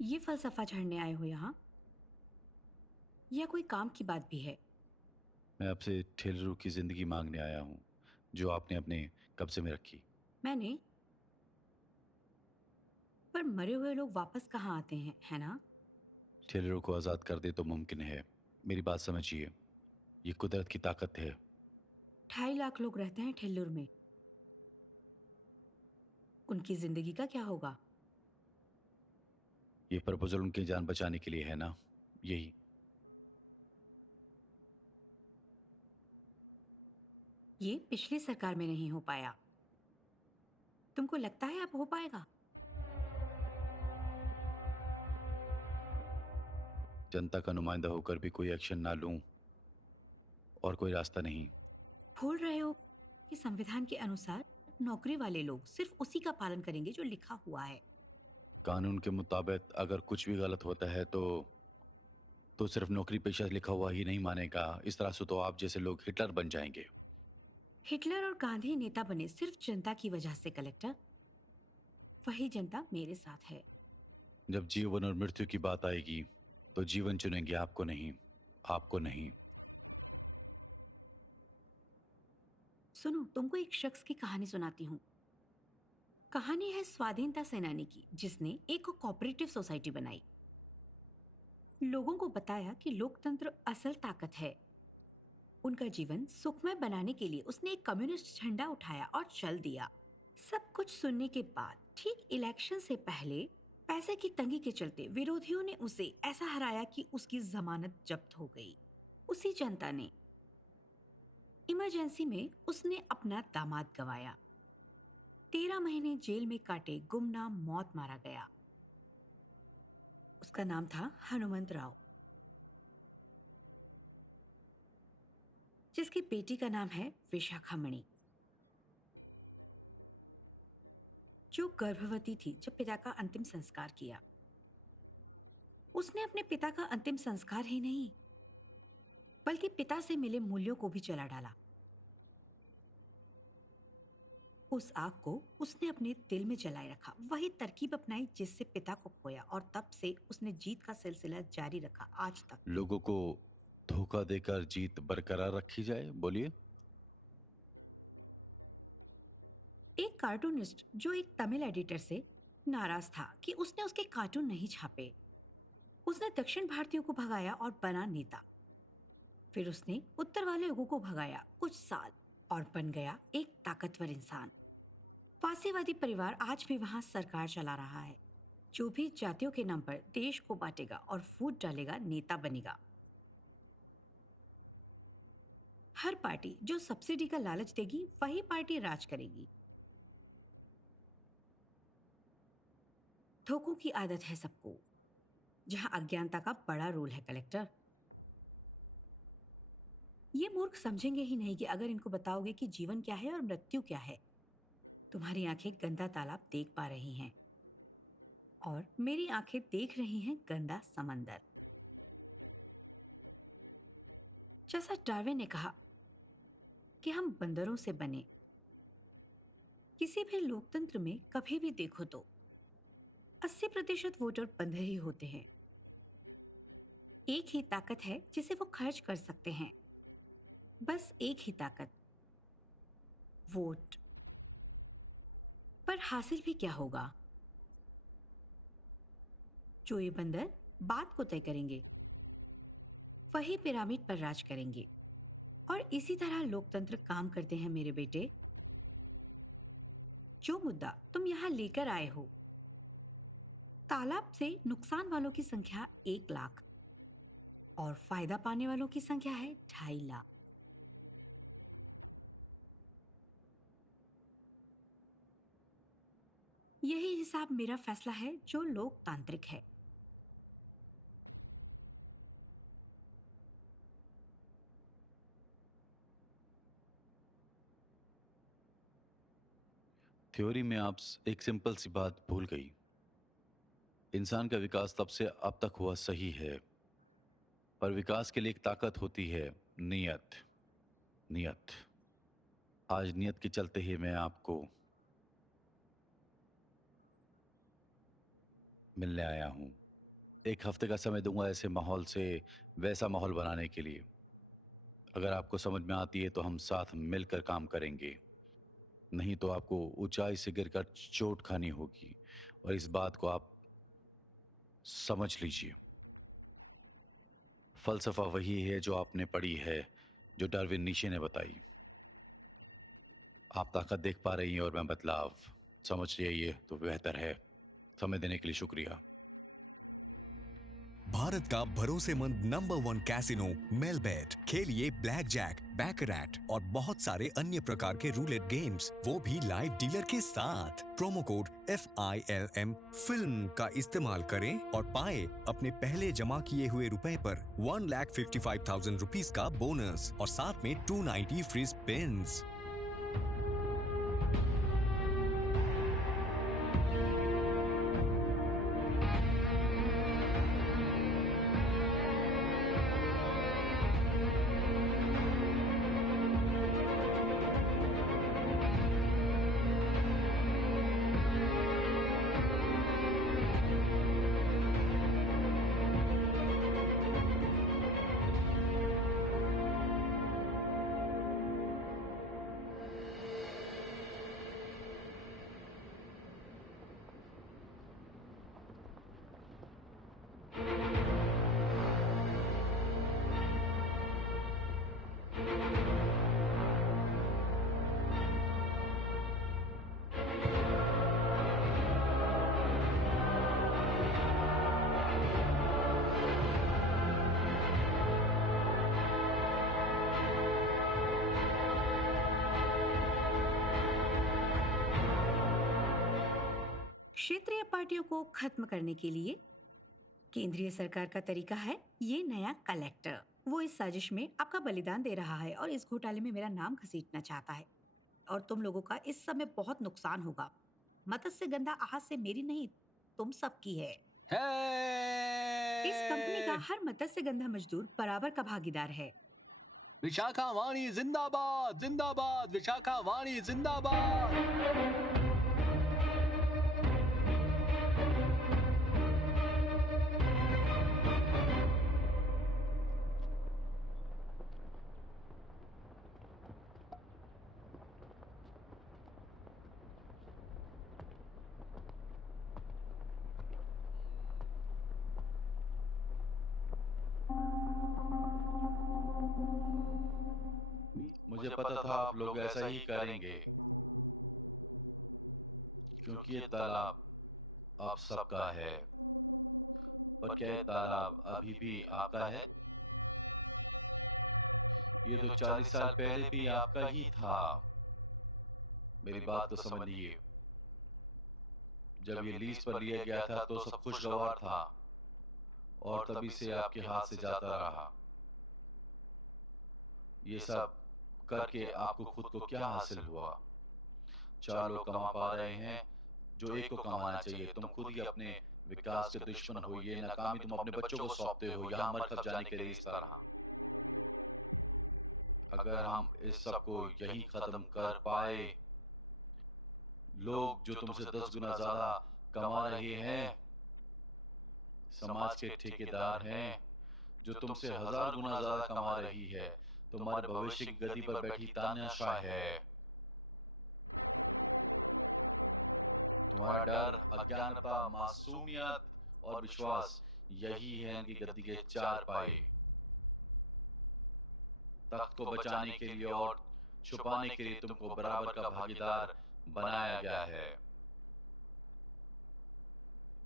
ये फलसफा झड़ने आए हो यहाँ, या कोई काम की बात भी है? मैं आपसे ठेलरों की जिंदगी मांगने आया हूं जो आपने अपने कब्जे में रखी। मैंने? पर मरे हुए लोग वापस कहाँ आते हैं, है ना? ठेलरों को आजाद कर दे तो मुमकिन है। मेरी बात समझिए, ये कुदरत की ताकत है। 2.5 लाख लोग रहते हैं ठेल्लुर में। उनकी जिंदगी का क्या होगा? ये प्रपोजल उनकी जान बचाने के लिए है ना? यही। ये पिछली सरकार में नहीं हो पाया। तुमको लगता है अब हो पाएगा? जनता का नुमाइंदा होकर भी कोई एक्शन ना लूं और कोई रास्ता नहीं। भूल रहे हो कि संविधान के अनुसार नौकरी वाले लोग सिर्फ उसी का पालन करेंगे जो लिखा हुआ है। कानून के मुताबिक अगर कुछ भी गलत होता है तो सिर्फ नौकरी पेशा लिखा हुआ ही नहीं मानेगा। इस तरह से तो आप जैसे लोग हिटलर बन जाएंगे। हिटलर और गांधी नेता बने सिर्फ जनता की वजह से कलेक्टर। वही जनता मेरे साथ है। जब जीवन और मृत्यु की बात आएगी तो जीवन चुनेंगे, आपको नहीं। आपको नहीं। सुनो, तुमको एक शख्स की कहानी सुनाती हूँ। कहानी है स्वाधीनता सेनानी की, जिसने एक कोऑपरेटिव सोसाइटी बनाई। लोगों को बताया कि लोकतंत्र असल ताकत है। उनका जीवन सुखमय बनाने के लिए उसने एक कम्युनिस्ट झंडा उठाया और चल दिया। सब कुछ सुनने के बाद ठीक इलेक्शन से पहले पैसे की तंगी के चलते विरोधियों ने उसे ऐसा हराया कि उसकी जमानत जब्त हो गई। उसी जनता ने इमरजेंसी में उसने अपना दामाद गंवाया। 13 महीने जेल में काटे गुमनाम मौत मारा गया। उसका नाम था हनुमंत राव, जिसकी बेटी का नाम है विशाखामणि, जो गर्भवती थी जब पिता का अंतिम संस्कार किया। उसने अपने पिता का अंतिम संस्कार ही नहीं, बल्कि पिता से मिले मूल्यों को भी जला डाला। उस आग को उसने अपने दिल में जलाए रखा, वही तरकीब अपनाई जिससे पिता को खोया, और तब से उसने जीत का सिलसिला जारी रखा आज तक। लोगों को धोखा देकर जीत बरकरार रखी जाए, बोलिए। एक कार्टूनिस्ट जो एक तमिल एडिटर से नाराज था कि उसने उसके कार्टून नहीं छापे, उसने दक्षिण भारतीयों को भगाया और बना नेता। फिर उसने उत्तर वाले लोगों को भगाया कुछ साल और बन गया एक ताकतवर इंसान। फांसीवादी परिवार आज भी वहां सरकार चला रहा है। जो भी जातियों के नाम पर देश को बांटेगा और फूट डालेगा नेता बनेगा। हर पार्टी जो सब्सिडी का लालच देगी वही पार्टी राज करेगी। धोखों की आदत है सबको, जहां अज्ञानता का बड़ा रोल है कलेक्टर। ये मूर्ख समझेंगे ही नहीं कि अगर इनको बताओगे कि जीवन क्या है और मृत्यु क्या है। तुम्हारी आंखें गंदा तालाब देख पा रही हैं और मेरी आंखें देख रही हैं गंदा समंदर। जैसा डार्विन ने कहा कि हम बंदरों से बने। किसी भी लोकतंत्र में कभी भी देखो तो 80% वोटर बंदर ही होते हैं। एक ही ताकत है जिसे वो खर्च कर सकते हैं, बस एक ही ताकत, वोट। पर हासिल भी क्या होगा? जो ये बंदर बात को तय करेंगे वही पिरामिड पर राज करेंगे। और इसी तरह लोकतंत्र काम करते हैं मेरे बेटे। जो मुद्दा तुम यहां लेकर आए हो, तालाब से नुकसान वालों की संख्या 1 लाख और फायदा पाने वालों की संख्या है 2.5 लाख। यही हिसाब मेरा फैसला है जो लोकतांत्रिक है। थ्योरी में आप एक सिंपल सी बात भूल गई। इंसान का विकास तब से अब तक हुआ सही है, पर विकास के लिए एक ताकत होती है, नियत। नियत। आज नियत के चलते ही मैं आपको मिलने आया हूं। 1 हफ्ते का समय दूंगा ऐसे माहौल से वैसा माहौल बनाने के लिए। अगर आपको समझ में आती है तो हम साथ मिलकर काम करेंगे, नहीं तो आपको ऊंचाई से गिरकर चोट खानी होगी। और इस बात को आप समझ लीजिए। फलसफा वही है जो आपने पढ़ी है, जो डार्विन नीशे ने बताई। आप ताकत देख पा रही हैं और मैं बदलाव। समझ जाइए तो बेहतर है। समय देने के लिए शुक्रिया। भारत का भरोसेमंद नंबर 1 कैसीनो मेलबेट। खेलिए ब्लैक जैक, बैकरैट और बहुत सारे अन्य प्रकार के रूलेट गेम्स, वो भी लाइव डीलर के साथ। प्रोमो कोड FILM फिल्म का इस्तेमाल करें और पाए अपने पहले जमा किए हुए रुपए पर 1,55,000 रुपीस का बोनस और साथ में 290 फ्री स्पिन्स। क्षेत्रीय पार्टियों को खत्म करने के लिए केंद्रीय सरकार का तरीका है ये नया कलेक्टर। वो इस साजिश में आपका बलिदान दे रहा है और इस घोटाले में मेरा नाम घसीटना चाहता है। और तुम लोगों का इस समय बहुत नुकसान होगा। मत्स्य गंधा आज से मेरी नहीं, तुम सबकी है। इस कंपनी का हर मत्स्य गंधा मजदूर बराबर का भागीदार है। विशाखा वाणी जिंदाबाद, जिंदाबाद, विशाखा वाणी जिंदाबाद। मुझे पता था आप लोग ऐसा ही करेंगे, क्योंकि ये तालाब आप सबका है। पर क्या ये तालाब अभी भी आपका है? ये तो 40 साल पहले भी आपका ही था। मेरी बात तो समझिए। जब ये लीज पर लिया गया था तो सब खुशगवार था और तभी से आपके हाथ से जाता रहा। ये सब करके आपको खुद को क्या हासिल हुआ? 4 लोग कमा पा रहे हैं जो एक को कमाना चाहिए। तुम खुद ही अपने विकास के दुश्मन हो। ये नाकामी तुम अपने बच्चों को सौंपते हो यहाँ मरकब जाने के लिए इस तरह। अगर हम इस सब को यही खत्म कर पाए, लोग जो तुमसे 10 गुना ज्यादा कमा रहे हैं, समाज के ठेकेदार हैं जो तुमसे 1000 गुना ज्यादा कमा रही है, तुम्हारे भविष्य की गद्दी पर बैठी तानाशाह है। तुम्हारा डर, अज्ञानता, मासूमियत और विश्वास, यही है इनकी गद्दी के 4 पाए। तख्त को बचाने के लिए और छुपाने के लिए तुमको बराबर का भागीदार बनाया गया है,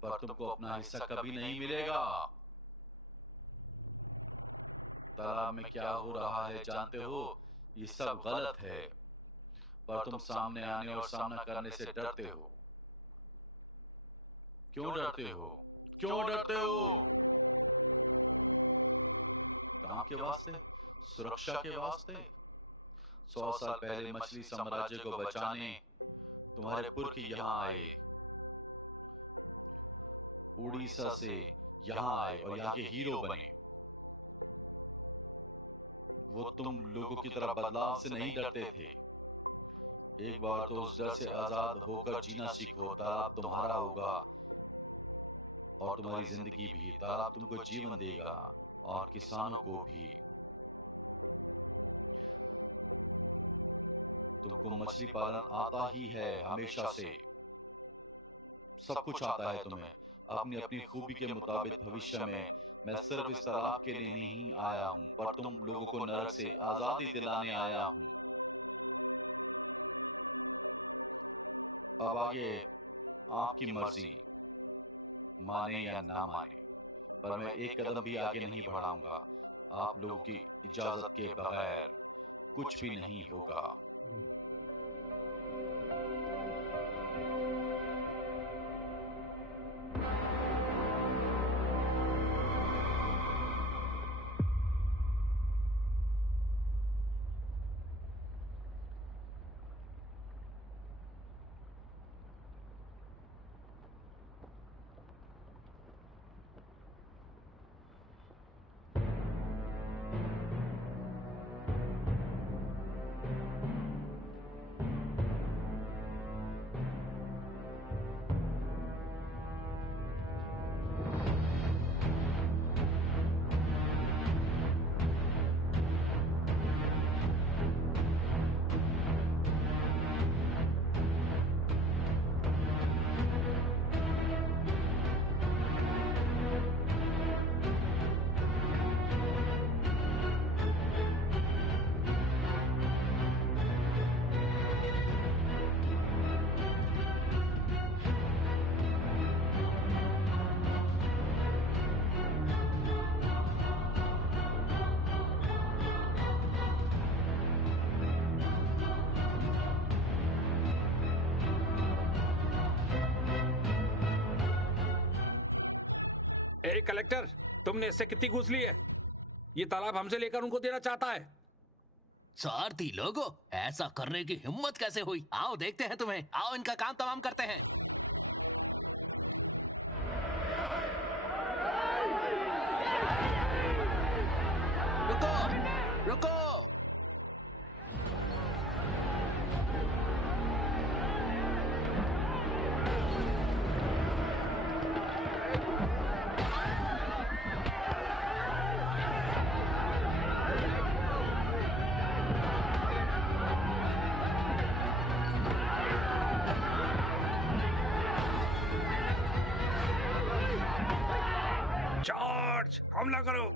पर तुमको अपना हिस्सा कभी नहीं मिलेगा। तालाब में क्या हो रहा है जानते हो? ये सब गलत है, पर तुम सामने आने और सामना करने से डरते हो। क्यों डरते हो? क्यों डरते हो? काम के वास्ते? सुरक्षा के वास्ते? 100 साल पहले मछली साम्राज्य को बचाने तुम्हारे पुरखे यहाँ आए, उड़ीसा से यहाँ आए और यहाँ के हीरो बने। वो तुम लोगों की तरह बदलाव से नहीं डरते थे। एक बार तो उस डर से आजाद होकर जीना सीखो। तालाब तुम्हारा होगा और तुम्हारी जिंदगी भी। तालाब तुमको जीवन देगा और किसानों को भी। तुमको मछली पालन आता ही है हमेशा से, सब कुछ आता है तुम्हें। अपनी अपनी खूबी के मुताबिक भविष्य में मैं सिर्फ इस तालाब के लिए नहीं आया हूं, पर तुम लोगों को नरक से आजादी दिलाने आया हूं। अब आगे आपकी मर्जी, माने या ना माने, पर मैं एक कदम भी आगे नहीं बढ़ाऊंगा। आप लोगों की इजाजत के बगैर कुछ भी नहीं होगा। ए कलेक्टर, तुमने इससे कितनी घूस ली है? ये तालाब हमसे लेकर उनको देना चाहता है। स्वार्थी लोगों, ऐसा करने की हिम्मत कैसे हुई? आओ देखते हैं तुम्हें। आओ इनका काम तमाम करते हैं। रुको रुको, हमला करो।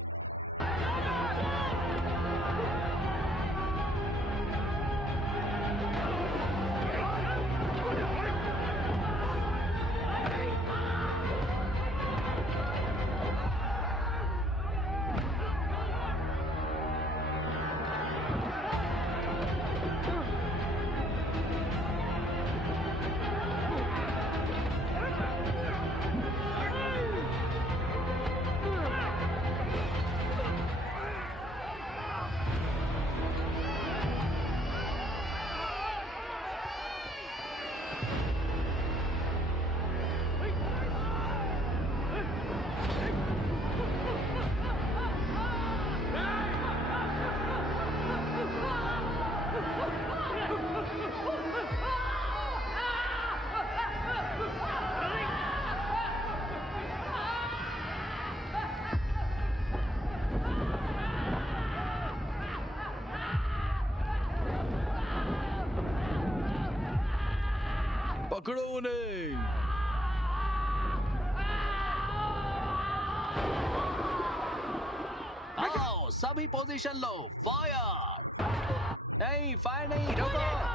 पकड़ो उन्हें। आओ सभी पोजीशन लो, फायर। नहीं, फायर नहीं, रोको। आए।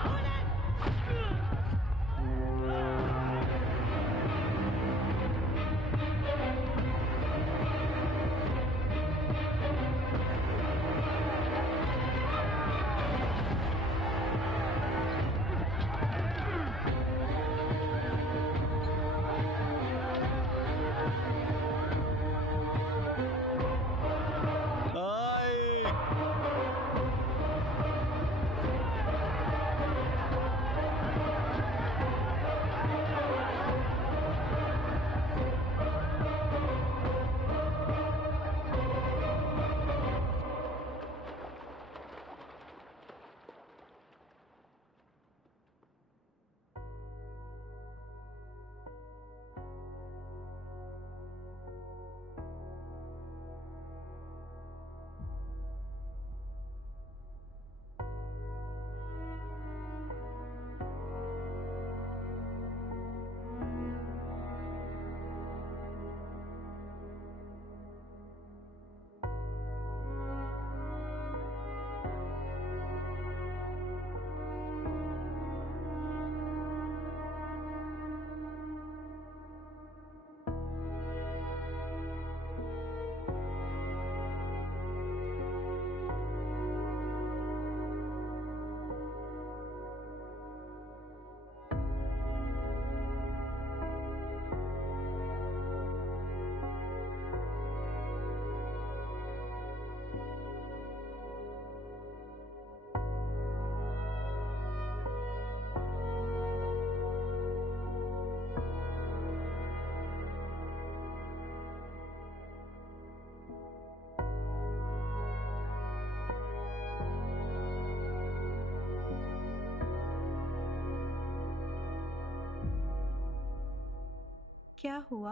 क्या हुआ?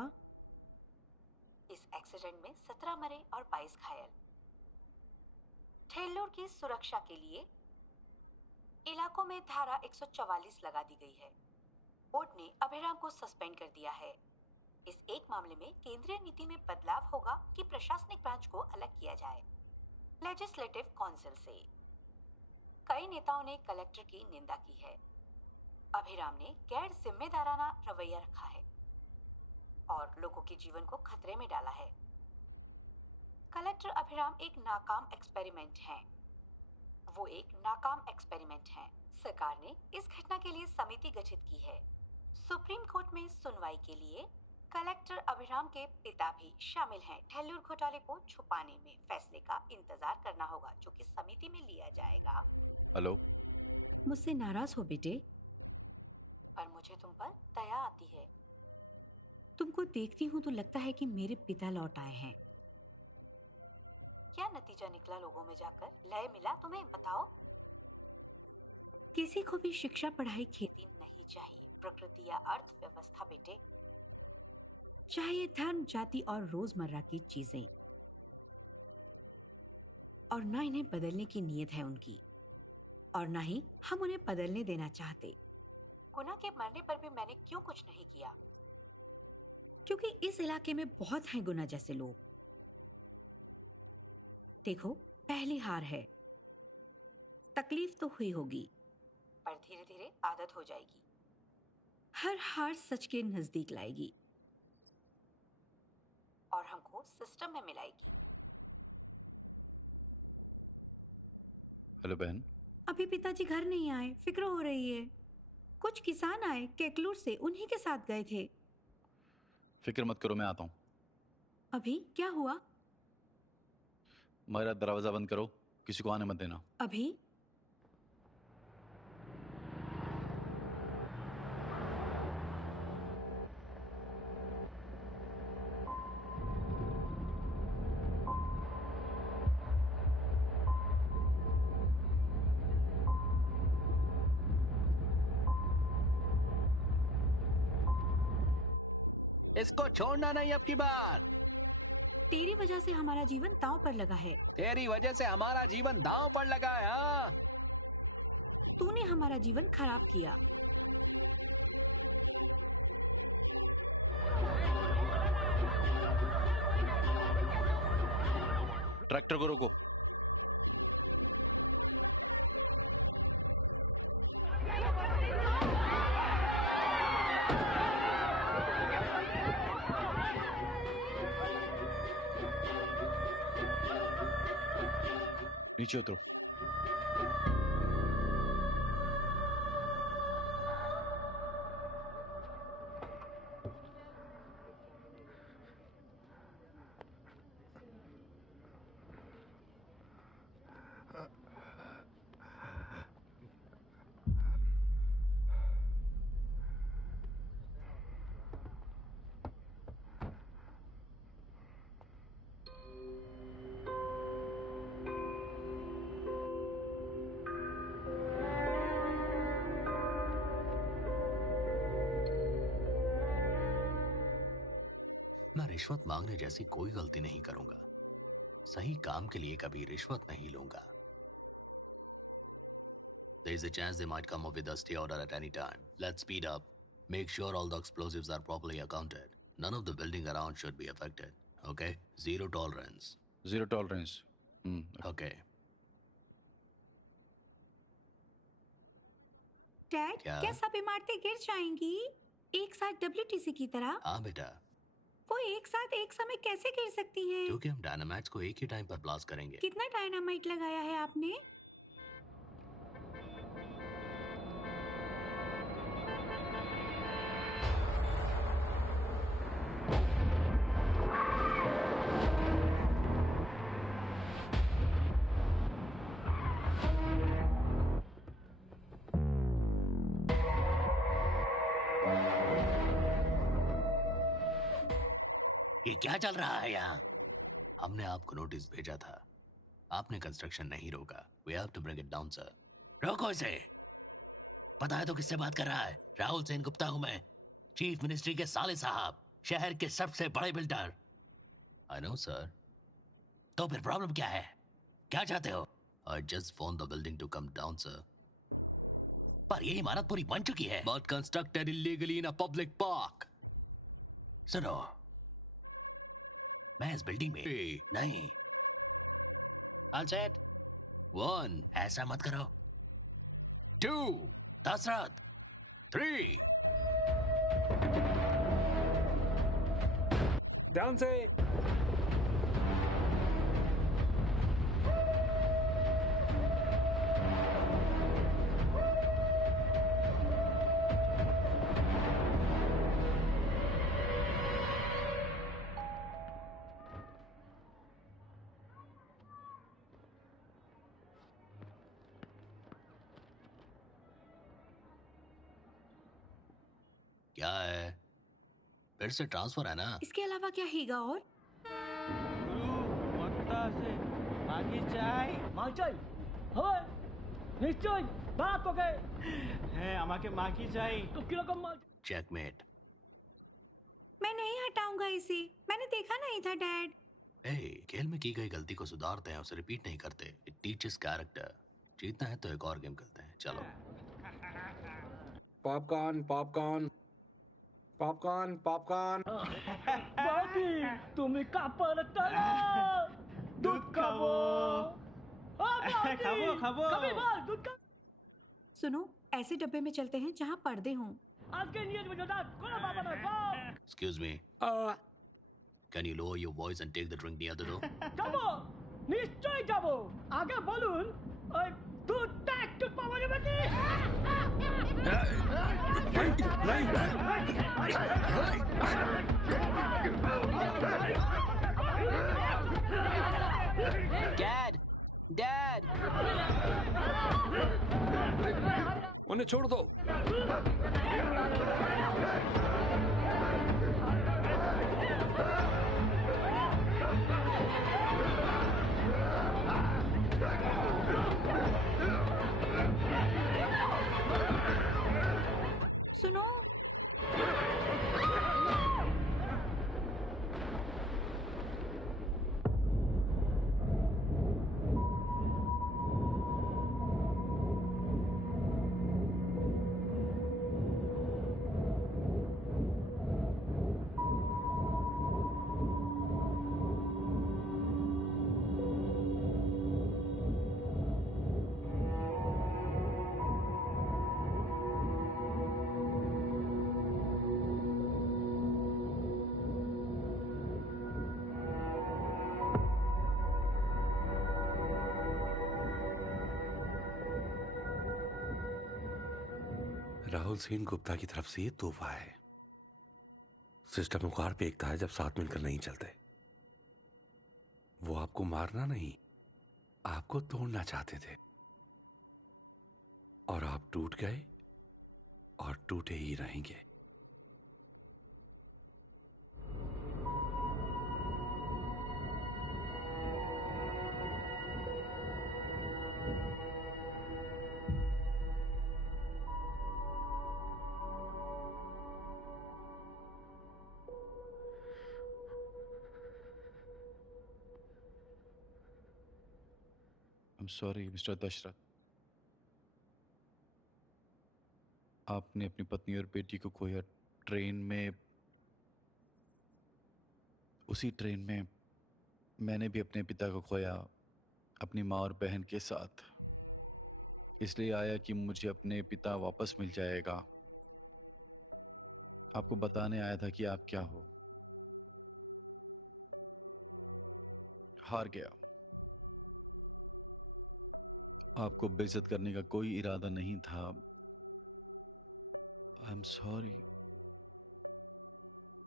इस एक्सीडेंट में 17 मरे और 22 घायल। ठेल्लोर की सुरक्षा के लिए इलाकों में धारा 144 लगा दी गई है। कोर्ट ने अभिराम को सस्पेंड कर दिया है। इस एक मामले में केंद्रीय नीति में बदलाव होगा कि प्रशासनिक ब्रांच को अलग किया जाए लेजिस्लेटिव काउंसिल से। कई नेताओं ने कलेक्टर की निंदा की है। अभिराम ने गैर जिम्मेदाराना रवैया रखा है और लोगों के जीवन को खतरे में डाला है। कलेक्टर अभिराम एक नाकाम एक्सपेरिमेंट हैं। वो एक नाकाम एक्सपेरिमेंट हैं। सरकार ने इस घटना के लिए समिति गठित की है। सुप्रीम कोर्ट में सुनवाई के लिए कलेक्टर अभिराम के पिता भी शामिल हैं। ठेल्लूर घोटाले को छुपाने में फैसले का इंतजार करना होगा जो कि समिति में लिया जाएगा। हेलो। मुझसे नाराज हो बेटे? पर मुझे तुम पर दया आती है। तुमको देखती हूँ तो लगता है कि मेरे पिता लौट आए हैं। क्या नतीजा निकला लोगों में जाकर? लय मिला तुम्हें? बताओ। किसी को भी शिक्षा पढ़ाई खेती नहीं चाहिए, प्रकृति या अर्थव्यवस्था बेटे। चाहिए धर्म जाति और रोजमर्रा की चीजें, और ना इन्हें बदलने की नीयत है उनकी, और ना ही हम उन्हें बदलने देना चाहते। गुना के मरने पर भी मैंने क्यों कुछ नहीं किया? क्योंकि इस इलाके में बहुत हैं गुना जैसे लोग। देखो, पहली हार है। तकलीफ तो हुई होगी, पर धीरे धीरे आदत हो जाएगी। हर हार सच के नजदीक लाएगी। और हमको सिस्टम में मिलाएगी। हेलो बहन। अभी पिताजी घर नहीं आए, फिक्र हो रही है। कुछ किसान आए केकलूर से, उन्हीं के साथ गए थे। फिक्र मत करो, मैं आता हूँ। अभी क्या हुआ? मेरा दरवाजा बंद करो, किसी को आने मत देना। अभी इसको छोड़ना नहीं अब की बार। तेरी वजह से हमारा जीवन दांव पर लगा है। तेरी वजह से हमारा जीवन दांव पर लगा है। हाँ? तूने हमारा जीवन खराब किया। ट्रैक्टर को रोको। नीचे उतरो। मैं रिश्वत मांगने जैसी कोई गलती नहीं करूंगा। सही काम के लिए कभी रिश्वत नहीं लूंगा। There is a chance they might come up with a stay order at any time. Let's speed up. Make sure all the explosives are properly accounted. None of the building around should be affected. Okay? Zero tolerance. Zero tolerance. Okay. Dad, क्या? क्या सब इमारतें गिर जाएंगी एक साथ WTC की तरह? हाँ बेटा, वो एक साथ एक समय कैसे गिर सकती हैं? क्योंकि हम डायनामाइट्स को एक ही टाइम पर ब्लास्ट करेंगे। कितना डायनामाइट लगाया है आपने? ये क्या चल रहा है यहाँ? हमने आपको नोटिस भेजा था। आपने कंस्ट्रक्शन नहीं रोका। We have to bring it down, sir. रोको इसे। पता है तो किससे बात कर रहा है? राहुल सेन गुप्ता हूँ मैं, चीफ मिनिस्ट्री के साले साहब, शहर के सबसे बड़े बिल्डर। I know, sir. तो फिर प्रॉब्लम क्या है? क्या चाहते हो? I just phoned the building to come down, sir. पर ये इमारत पूरी बन चुकी है। But constructed illegally in a public park. सुनो, मैं इस बिल्डिंग में नहीं। All set? 1, ऐसा मत करो। 2, दशरथ। 3। ध्यान से। क्या है? फिर से ट्रांसफर है ना? इसके अलावा क्या हीगा और? মাগি হয় নিশ্চয় বাপ তোকে হ্যাঁ আমাকে মাগি চাই তো কিরকম মাল चेकमेट। मैं नहीं हटाऊंगा इसे। मैंने देखा नहीं था डैड। खेल में की गई गलती को सुधारते हैं, उसे रिपीट नहीं करते। It teaches character. जीतना है तो एक और गेम खेलते हैं, चलो। Popcorn popcorn popcorn popcorn. বাকি তুমি কাপড় টানো दूध खाओ। खाओ खाओ। कभी बोल दूध का। सुनो, ऐसे डब्बे में चलते हैं जहाँ पर्दे हों। आज के नियत में जोड़ा कोला बाबा ना बाप। Excuse me. Can you lower your voice and take the drink near the door? যাবো, নিশ্চয় যাবো। আগে বলুন, ওই দুধটা একটু পাওয়া যাবে কি? Dad! Dad! उन्हें छोड़ दो। सुनो, राहुल सेन गुप्ता की तरफ से ये तोहफा है। सिस्टम उखाड़ फेंकता है जब साथ मिलकर नहीं चलते। वो आपको मारना नहीं, आपको तोड़ना चाहते थे, और आप टूट गए और टूटे ही रहेंगे। I'm sorry, mister Dasharath. आपने अपनी पत्नी और बेटी को खोया ट्रेन में। उसी ट्रेन में मैंने भी अपने पिता को खोया, अपनी माँ और बहन के साथ। इसलिए आया कि मुझे अपने पिता वापस मिल जाएगा। आपको बताने आया था कि आप क्या हो। हार गया। आपको बेइज्जत करने का कोई इरादा नहीं था। आई एम सॉरी,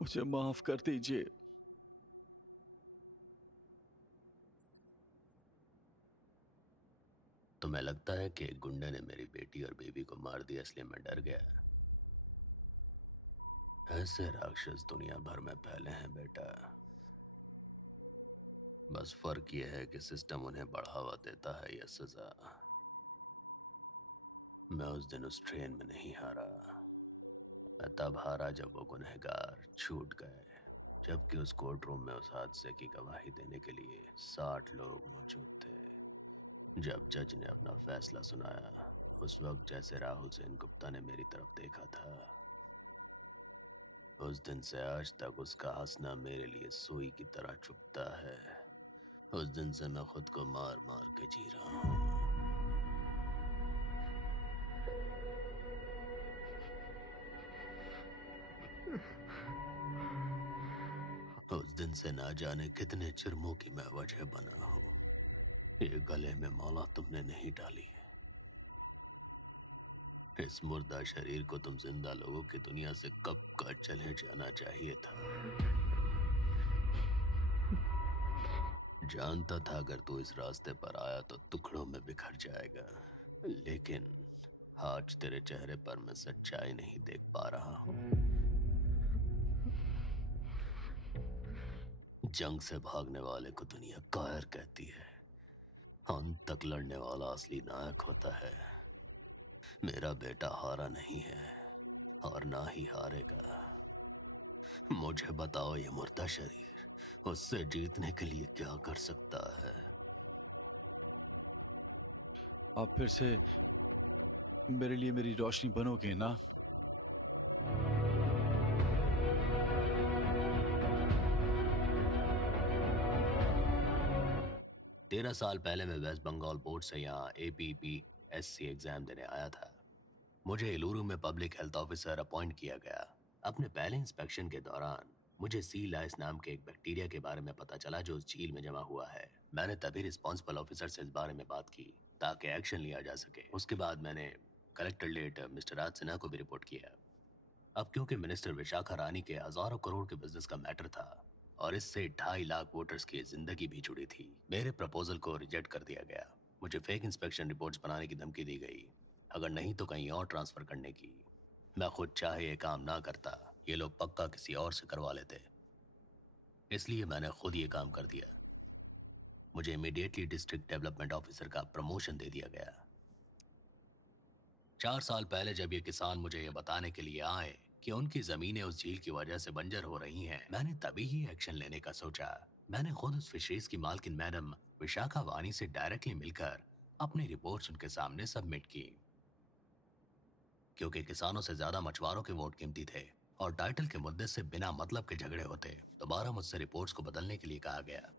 मुझे माफ कर दीजिए। तुम्हें लगता है कि एक गुंडे ने मेरी बेटी और बेबी को मार दिया इसलिए मैं डर गया? ऐसे राक्षस दुनिया भर में फैले हैं बेटा। बस फर्क यह है कि सिस्टम उन्हें बढ़ावा देता है या सजा। मैं उस दिन उस ट्रेन में नहीं हारा। मैं तब हारा जब वो गुनहगार छूट गए, जबकि उस कोर्ट रूम में उस हादसे की गवाही देने के लिए 60 लोग मौजूद थे। जब जज ने अपना फैसला सुनाया, उस वक्त जैसे राहुल सेन गुप्ता ने मेरी तरफ देखा था, उस दिन से आज तक उसका हंसना मेरे लिए सुई की तरह चुभता है। उस दिन से मैं खुद को मार मार के जी रहा हूँ। उस दिन से ना जाने कितने जुर्मों की मैं वजह बना हूँ। ये गले में माला तुमने नहीं डाली है। इस मुर्दा शरीर को तुम जिंदा लोगों की दुनिया से कब का चले जाना चाहिए था। जानता था अगर तू इस रास्ते पर आया तो टुकड़ों में बिखर जाएगा, लेकिन आज तेरे चेहरे पर मैं सच्चाई नहीं देख पा रहा हूँ। जंग से भागने वाले को दुनिया कायर कहती है, अंत तक लड़ने वाला असली नायक होता है। मेरा बेटा हारा नहीं है और ना ही हारेगा। मुझे बताओ, ये मुर्दा शरीर उससे जीतने के लिए क्या कर सकता है? आप फिर से मेरे लिए मेरी रोशनी बनोगे ना? 13 साल पहले मैं वेस्ट बंगाल बोर्ड से यहाँ APPSC एग्जाम देने आया था। मुझे इलूरू में पब्लिक हेल्थ ऑफिसर अपॉइंट किया गया। अपने पहले इंस्पेक्शन के दौरान मुझे सी लाइस नाम के एक बैक्टीरिया के बारे में पता चला जो उस झील में जमा हुआ है। मैंने तभी रिस्पॉन्सिबल ऑफिसर से इस बारे में बात की ताकि एक्शन लिया जा सके। उसके बाद मैंने कलेक्टर लेट मिस्टर राज सिन्हा को भी रिपोर्ट किया। अब क्योंकि मिनिस्टर विशाखा रानी के हजारों करोड़ के बिजनेस का मैटर था और इससे 2.5 लाख वोटर्स की जिंदगी भी जुड़ी थी, मेरे प्रपोजल को रिजेक्ट कर दिया गया। मुझे फेक इंस्पेक्शन रिपोर्ट्स बनाने की धमकी दी गई, अगर नहीं तो कहीं और ट्रांसफर करने की। मैं खुद चाहे ये काम ना करता, ये लोग पक्का किसी और से करवा लेते, इसलिए मैंने खुद ये काम कर दिया। मुझे इमीडिएटली डिस्ट्रिक्ट डेवलपमेंट ऑफिसर का प्रमोशन दे दिया गया। 4 साल पहले जब ये किसान मुझे ये बताने के लिए आए कि उनकी जमीनें उस झील की वजह से बंजर हो रही हैं, मैंने तभी ही एक्शन लेने का सोचा। मैंने खुद उस फिशरीज की मालकिन मैडम विशाखा वानी से डायरेक्टली मिलकर अपनी रिपोर्ट्स उनके सामने सबमिट की। क्योंकि किसानों से ज्यादा मछुआरों के वोट कीमती थे और टाइटल के मुद्दे से बिना मतलब के झगड़े होते, दोबारा मुझसे रिपोर्ट्स को बदलने के लिए कहा गया।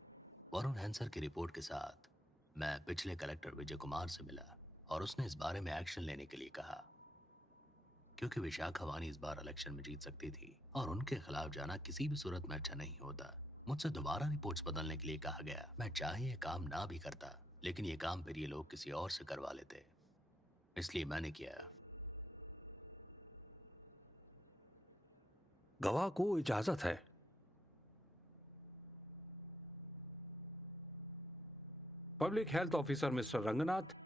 वरुण हैंसर की रिपोर्ट के साथ मैं पिछले कलेक्टर विजय कुमार से मिला और उसने इस बारे में एक्शन लेने के लिए कहा। क्योंकि विशाखा वानी इस बार इलेक्शन में जीत सकती थी और उनके खिलाफ जाना किसी भी सूरत में अच्छा नहीं होता। मुझसे दोबारा रिपोर्ट्स बदलने के लिए कहा गया। मैं चाहे ये काम ना भी करता, लेकिन ये काम फिर ये लोग किसी और से करवा लेते, इसलिए मैंने किया। गवाह को इजाजत है। Public health officer mister Ranganath,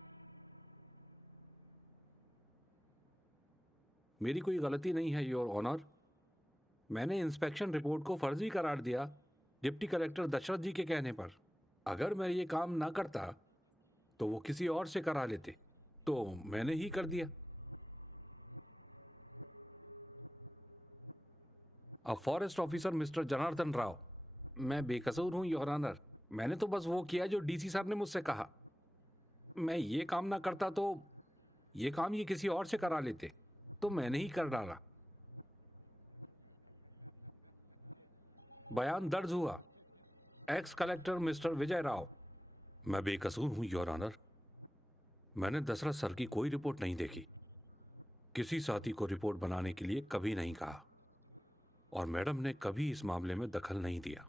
मेरी कोई गलती नहीं है योर ऑनर। मैंने इंस्पेक्शन रिपोर्ट को फर्जी करार दिया डिप्टी कलेक्टर दशरथ जी के कहने पर। अगर मैं ये काम ना करता तो वो किसी और से करा लेते, तो मैंने ही कर दिया। अब forest officer mister Janardan Rao, मैं बेकसूर हूं योर ऑनर। मैंने तो बस वो किया जो डीसी साहब ने मुझसे कहा। मैं ये काम ना करता तो ये काम ये किसी और से करा लेते, तो मैंने ही कर डाला। बयान दर्ज हुआ। एक्स कलेक्टर मिस्टर विजय राव। मैं बेकसूर हूं योर ऑनर। मैंने दशरथ सर की कोई रिपोर्ट नहीं देखी, किसी साथी को रिपोर्ट बनाने के लिए कभी नहीं कहा, और मैडम ने कभी इस मामले में दखल नहीं दिया।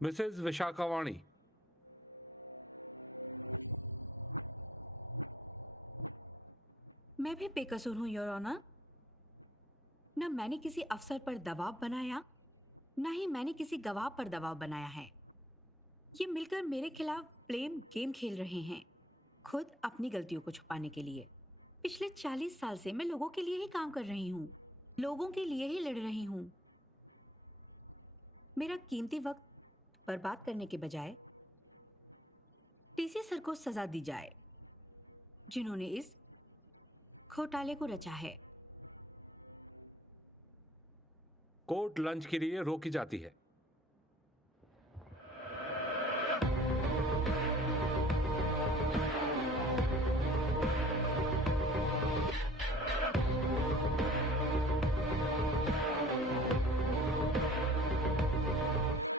मिसेज विशाखा वाणी, मैं भी बेकसूर हूं योर ऑनर। न मैंने किसी अफसर पर दबाव बनाया, न ही मैंने किसी गवाह पर दबाव बनाया है। ये मिलकर मेरे खिलाफ ब्लेम गेम खेल रहे हैं, खुद अपनी गलतियों को छुपाने के लिए। पिछले 40 साल से मैं लोगों के लिए ही काम कर रही हूँ, लोगों के लिए ही लड़ रही हूँ। मेरा कीमती वक्त बर्बाद करने के बजाय टीसी सर को सजा दी जाए, जिन्होंने इस घोटाले को रचा है। कोर्ट लंच के लिए रोकी जाती है।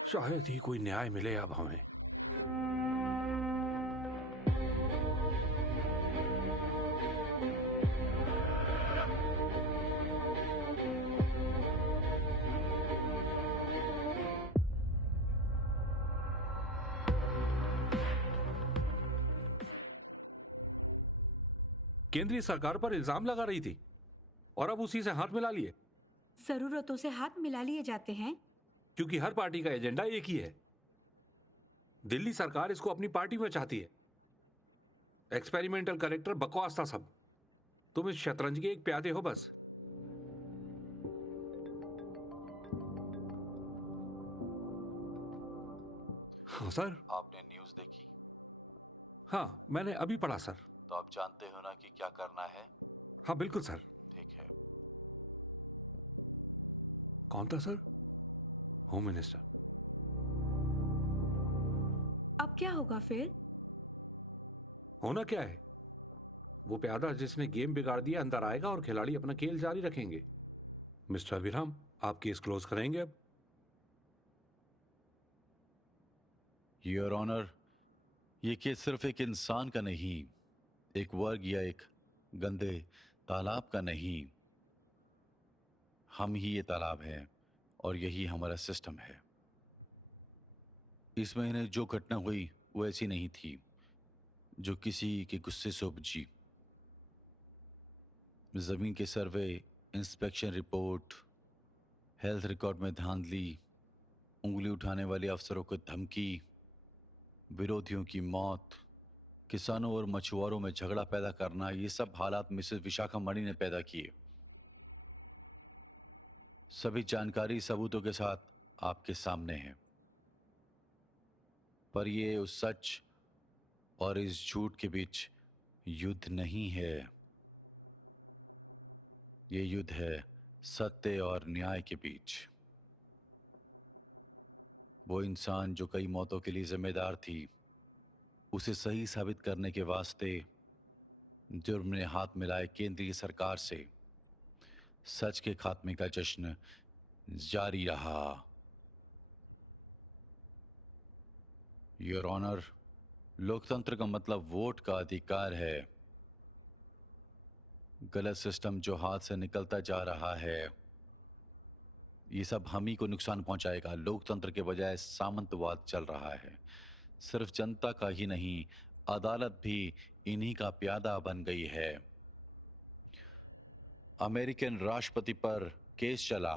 शायद ही कोई न्याय मिले अब हमें। केंद्रीय सरकार पर इल्जाम लगा रही थी और अब उसी से हाथ मिला लिए। जरूरतों से हाथ मिला लिए जाते हैं, क्योंकि हर पार्टी का एजेंडा एक ही है। दिल्ली सरकार इसको अपनी पार्टी में चाहती है। एक्सपेरिमेंटल कलेक्टर बकवास था सब। तुम इस शतरंज के एक प्यादे हो बस। हाँ सर। आपने न्यूज़ देखी? हाँ, मैंने अभी पढ़ा सर। तो आप जानते हो ना कि क्या करना है? हाँ बिल्कुल सर। ठीक है। कौन था सर? Home minister. अब क्या होगा फिर? होना क्या है? वो प्यादा जिसने गेम बिगाड़ दिया अंदर आएगा और खिलाड़ी अपना खेल जारी रखेंगे। मिस्टर अभिराम, आप केस क्लोज करेंगे अब? योर ऑनर, ये केस सिर्फ एक इंसान का नहीं, एक वर्ग या एक गंदे तालाब का नहीं। हम ही ये तालाब हैं और यही हमारा सिस्टम है। इस महीने जो घटना हुई वो ऐसी नहीं थी जो किसी के गुस्से से उपजी। जमीन के सर्वे, इंस्पेक्शन रिपोर्ट, हेल्थ रिकॉर्ड में धांधली, उंगली उठाने वाले अफसरों को धमकी, विरोधियों की मौत, किसानों और मछुआरों में झगड़ा पैदा करना, ये सब हालात मिसेस विशाखा मणि ने पैदा किए। सभी जानकारी सबूतों के साथ आपके सामने है। पर ये उस सच और इस झूठ के बीच युद्ध नहीं है। ये युद्ध है सत्य और न्याय के बीच। वो इंसान जो कई मौतों के लिए जिम्मेदार थी, उसे सही साबित करने के वास्ते जुर्म ने हाथ मिलाए केंद्रीय सरकार से। सच के खात्मे का जश्न जारी रहा। योर ऑनर, लोकतंत्र का मतलब वोट का अधिकार है। गलत सिस्टम जो हाथ से निकलता जा रहा है, ये सब हम ही को नुकसान पहुंचाएगा। लोकतंत्र के बजाय सामंतवाद चल रहा है। सिर्फ जनता का ही नहीं, अदालत भी इन्हीं का प्यादा बन गई है। अमेरिकन राष्ट्रपति पर केस चला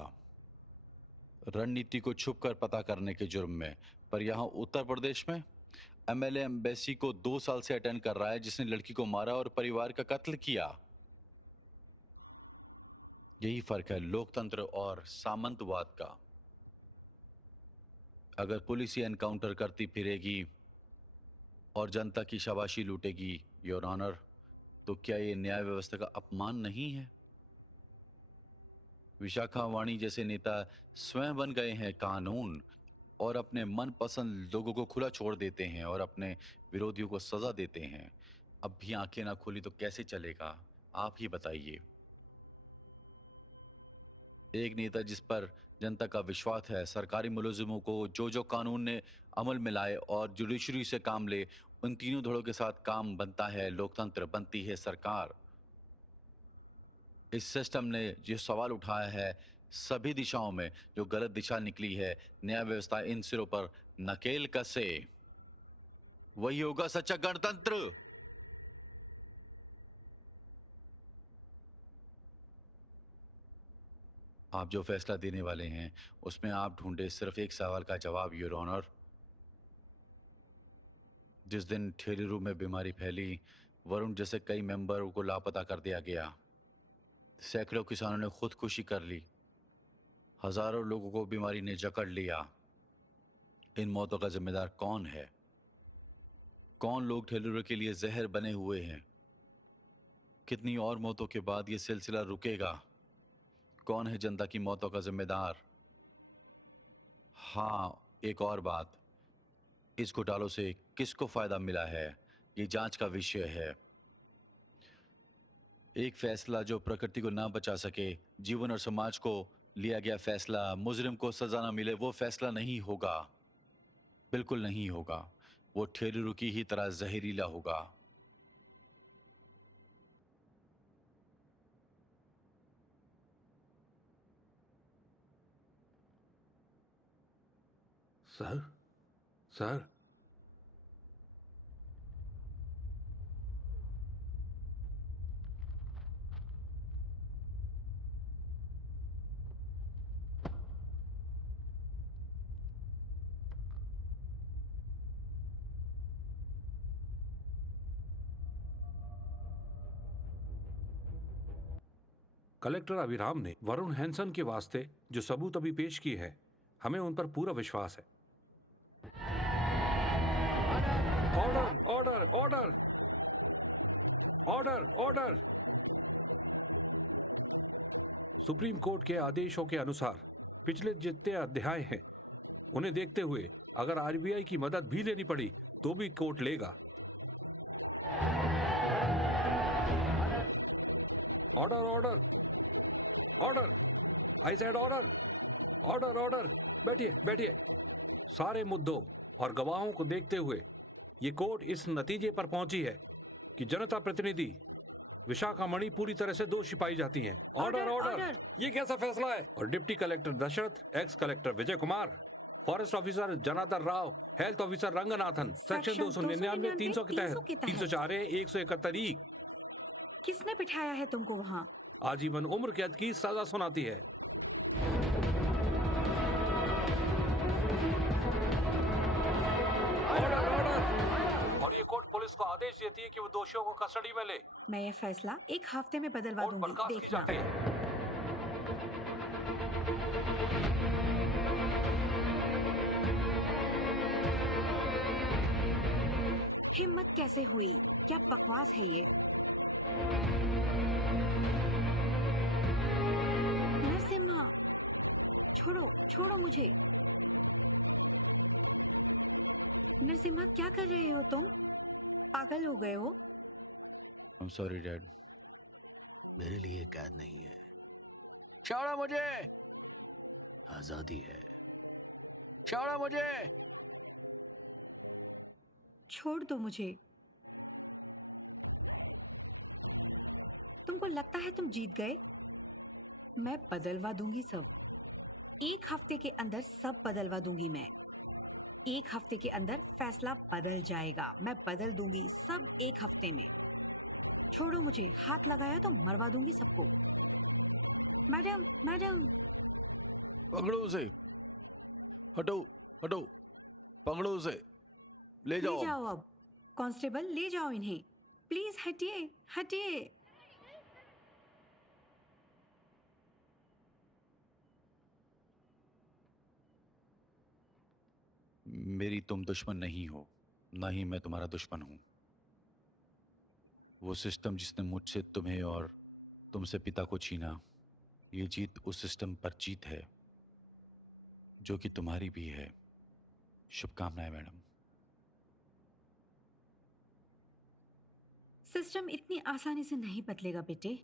रणनीति को छुपकर पता करने के जुर्म में, पर यहां उत्तर प्रदेश में एमएलए एम्बेसी को 2 साल से अटेंड कर रहा है, जिसने लड़की को मारा और परिवार का कत्ल किया। यही फर्क है लोकतंत्र और सामंतवाद का। अगर पुलिस ही एनकाउंटर करती फिरेगी और जनता की शाबाशी लूटेगी, योर ऑनर, तो क्या ये न्याय व्यवस्था का अपमान नहीं है? विशाखा वाणी जैसे नेता स्वयं बन गए हैं कानून और अपने मनपसंद लोगों को खुला छोड़ देते हैं और अपने विरोधियों को सजा देते हैं। अब भी आंखें ना खोली तो कैसे चलेगा? आप ही बताइए। एक नेता जिस पर जनता का विश्वास है, सरकारी मुलाजिमों को जो कानून ने अमल में लाए और जुडिशरी से काम ले, उन तीनों धड़ों के साथ काम बनता है लोकतंत्र, बनती है सरकार। इस सिस्टम ने जो सवाल उठाया है सभी दिशाओं में, जो गलत दिशा निकली है, न्याय व्यवस्था इन सिरों पर नकेल कसे, वही होगा सच्चा गणतंत्र। आप जो फैसला देने वाले हैं उसमें आप ढूंढे सिर्फ एक सवाल का जवाब, योर ऑनर। जिस दिन ठेलेरू में बीमारी फैली, वरुण जैसे कई मेंबरों को लापता कर दिया गया। सैकड़ों किसानों ने खुदकुशी कर ली। हजारों लोगों को बीमारी ने जकड़ लिया। इन मौतों का जिम्मेदार कौन है? कौन लोग ठेलेरू के लिए जहर बने हुए हैं? कितनी और मौतों के बाद ये सिलसिला रुकेगा? कौन है जनता की मौतों का जिम्मेदार? हाँ, एक और बात, इस घोटालों से किसको फायदा मिला है, ये जांच का विषय है। एक फैसला जो प्रकृति को ना बचा सके, जीवन और समाज को लिया गया फैसला, मुजरिम को सजा ना मिले, वो फैसला नहीं होगा, बिल्कुल नहीं होगा। वो ठेलेरू की ही तरह जहरीला होगा। सर, सर, कलेक्टर अभिराम ने वरुण हैंसन के वास्ते जो सबूत अभी पेश किए हैं, हमें उन पर पूरा विश्वास है। Order, order, order, order, order. Supreme court के आदेशों के अनुसार पिछले जितने अध्याय हैं, उन्हें देखते हुए अगर आरबीआई की मदद भी लेनी पड़ी तो भी कोर्ट लेगा। Order, order, order, I said order, order, order. बैठिए, बैठिए। सारे मुद्दों और गवाहों को देखते हुए ये कोर्ट इस नतीजे पर पहुंची है कि जनता प्रतिनिधि विशाखा मणि पूरी तरह से दोषी पाई जाती हैं। Order, order. ये कैसा फैसला है? और deputy collector Dashrath, ex collector Vijay Kumar, forest officer Janardhan Rao, health officer Ranganathan, section 299, 300 के तहत, 304 171 किसने बिठाया है तुमको वहाँ? आजीवन उम्र कैद की सजा सुनाती है। और ये कोर्ट पुलिस को आदेश देती है कि वो दोषियों को कस्टडी में ले। मैं ये फैसला 1 हफ्ते में बदलवा कोर्ट दूंगी, बर्खास्त की देखना। जाती है। हिम्मत कैसे हुई? क्या बकवास है ये? नरसिम्हा, छोड़ो, छोड़ो मुझे। नरसिम्हा, क्या कर रहे हो तुम? पागल हो गए हो? I'm sorry, Dad. मेरे लिए कैद नहीं है, छोड़ो मुझे। आजादी है, छोड़ो मुझे। छोड़ दो मुझे। तुमको लगता है तुम जीत गए? मैं बदलवा दूंगी सब। 1 हफ्ते के अंदर सब बदलवा दूंगी मैं। 1 हफ्ते के अंदर फैसला बदल जाएगा। मैं बदल दूंगी सब 1 हफ्ते में। छोड़ो मुझे, हाथ लगाया तो मरवा दूंगी सबको। Madam, madam. पकड़ो उसे, हटो, हटो, पकड़ो उसे, ले ले जाओ। जाओ अब। कांस्टेबल, ले जाओ इन्हें। प्लीज हटिए, हटिए। मेरी तुम दुश्मन नहीं हो, ना ही मैं तुम्हारा दुश्मन हूं। वो सिस्टम जिसने मुझसे तुम्हें और तुमसे पिता को छीना, ये जीत उस सिस्टम पर जीत है जो कि तुम्हारी भी है। शुभकामनाएं मैडम। सिस्टम इतनी आसानी से नहीं बदलेगा बेटे।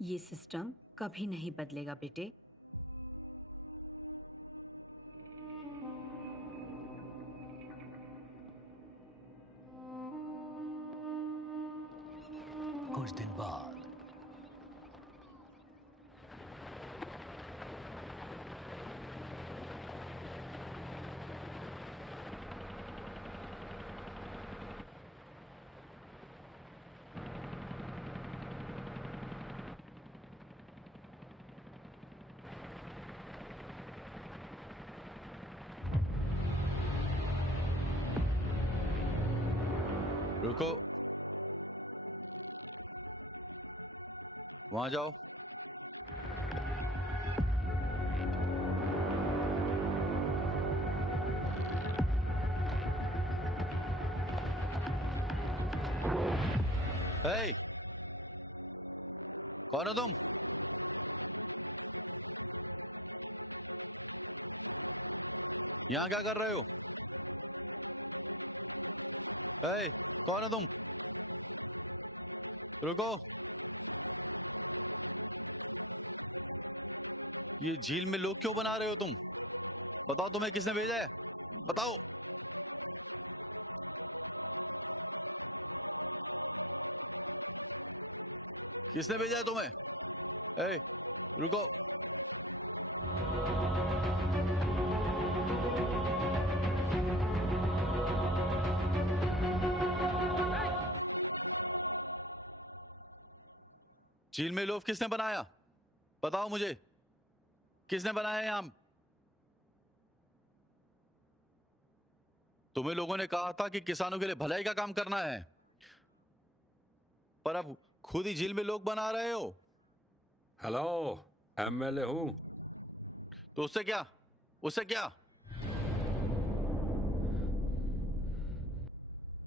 ये सिस्टम कभी नहीं बदलेगा बेटे। कुछ दिन बाद रुको, वहां जाओ। हे, कौन हो तुम? यहां क्या कर रहे हो? हे, कौन हो तुम? रुको। ये झील में लोग क्यों बना रहे हो तुम? बताओ, तुम्हें किसने भेजा है? बताओ। किसने भेजा है तुम्हें? ए, रुको। झील में लोग किसने बनाया? बताओ मुझे, किसने बनाया यहां? तुम्हें लोगों ने कहा था कि किसानों के लिए भलाई का काम करना है, पर अब खुद ही झील में लोग बना रहे हो। हेलो, एमएलए हूं। तो उससे क्या? उससे क्या?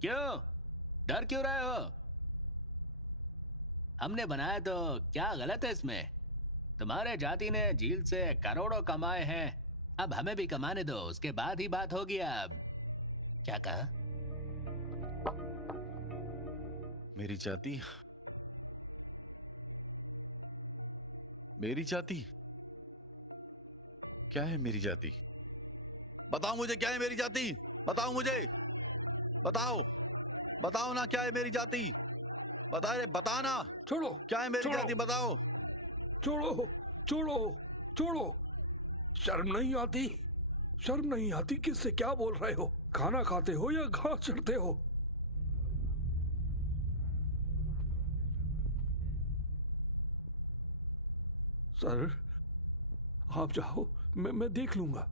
क्यों डर क्यों रहे हो? हमने बनाया तो क्या गलत है इसमें? तुम्हारे जाति ने झील से करोड़ों कमाए हैं, अब हमें भी कमाने दो, उसके बाद ही बात होगी। अब क्या कहा? मेरी जाति, मेरी जाति क्या है? मेरी जाति बताओ मुझे, क्या है मेरी जाति? बताओ मुझे, बताओ, बताओ ना, क्या है मेरी जाति? बता रे, बता ना, छोड़ो, क्या है मेरी छोड़ो। जाति? बताओ। छोड़ो, छोड़ो, छोड़ो। शर्म नहीं आती? शर्म नहीं आती? किससे क्या बोल रहे हो? खाना खाते हो या घास चढ़ते हो? सर, आप जाओ, मैं देख लूंगा।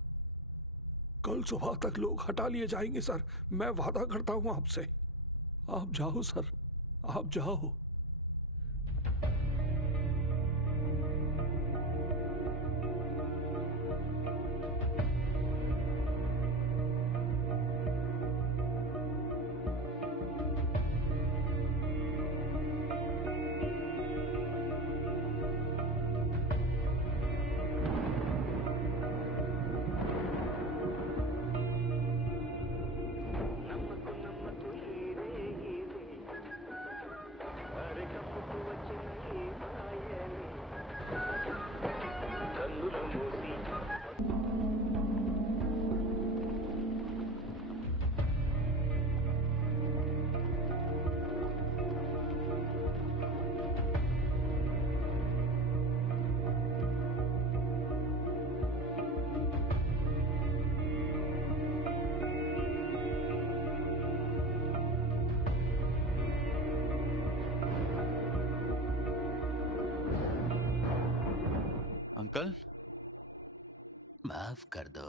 कल सुबह तक लोग हटा लिए जाएंगे सर, मैं वादा करता हूं आपसे। आप जाओ सर, आप जाओ। अंकल, माफ कर दो।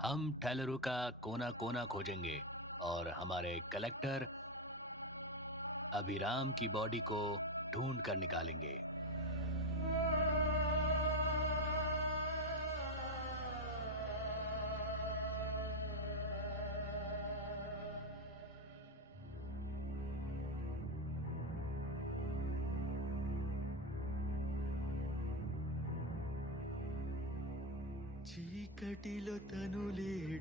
हम टेलरू का कोना कोना खोजेंगे और हमारे कलेक्टर अभिराम की बॉडी को ढूंढ कर निकालेंगे। చీకటిలో తను లేడు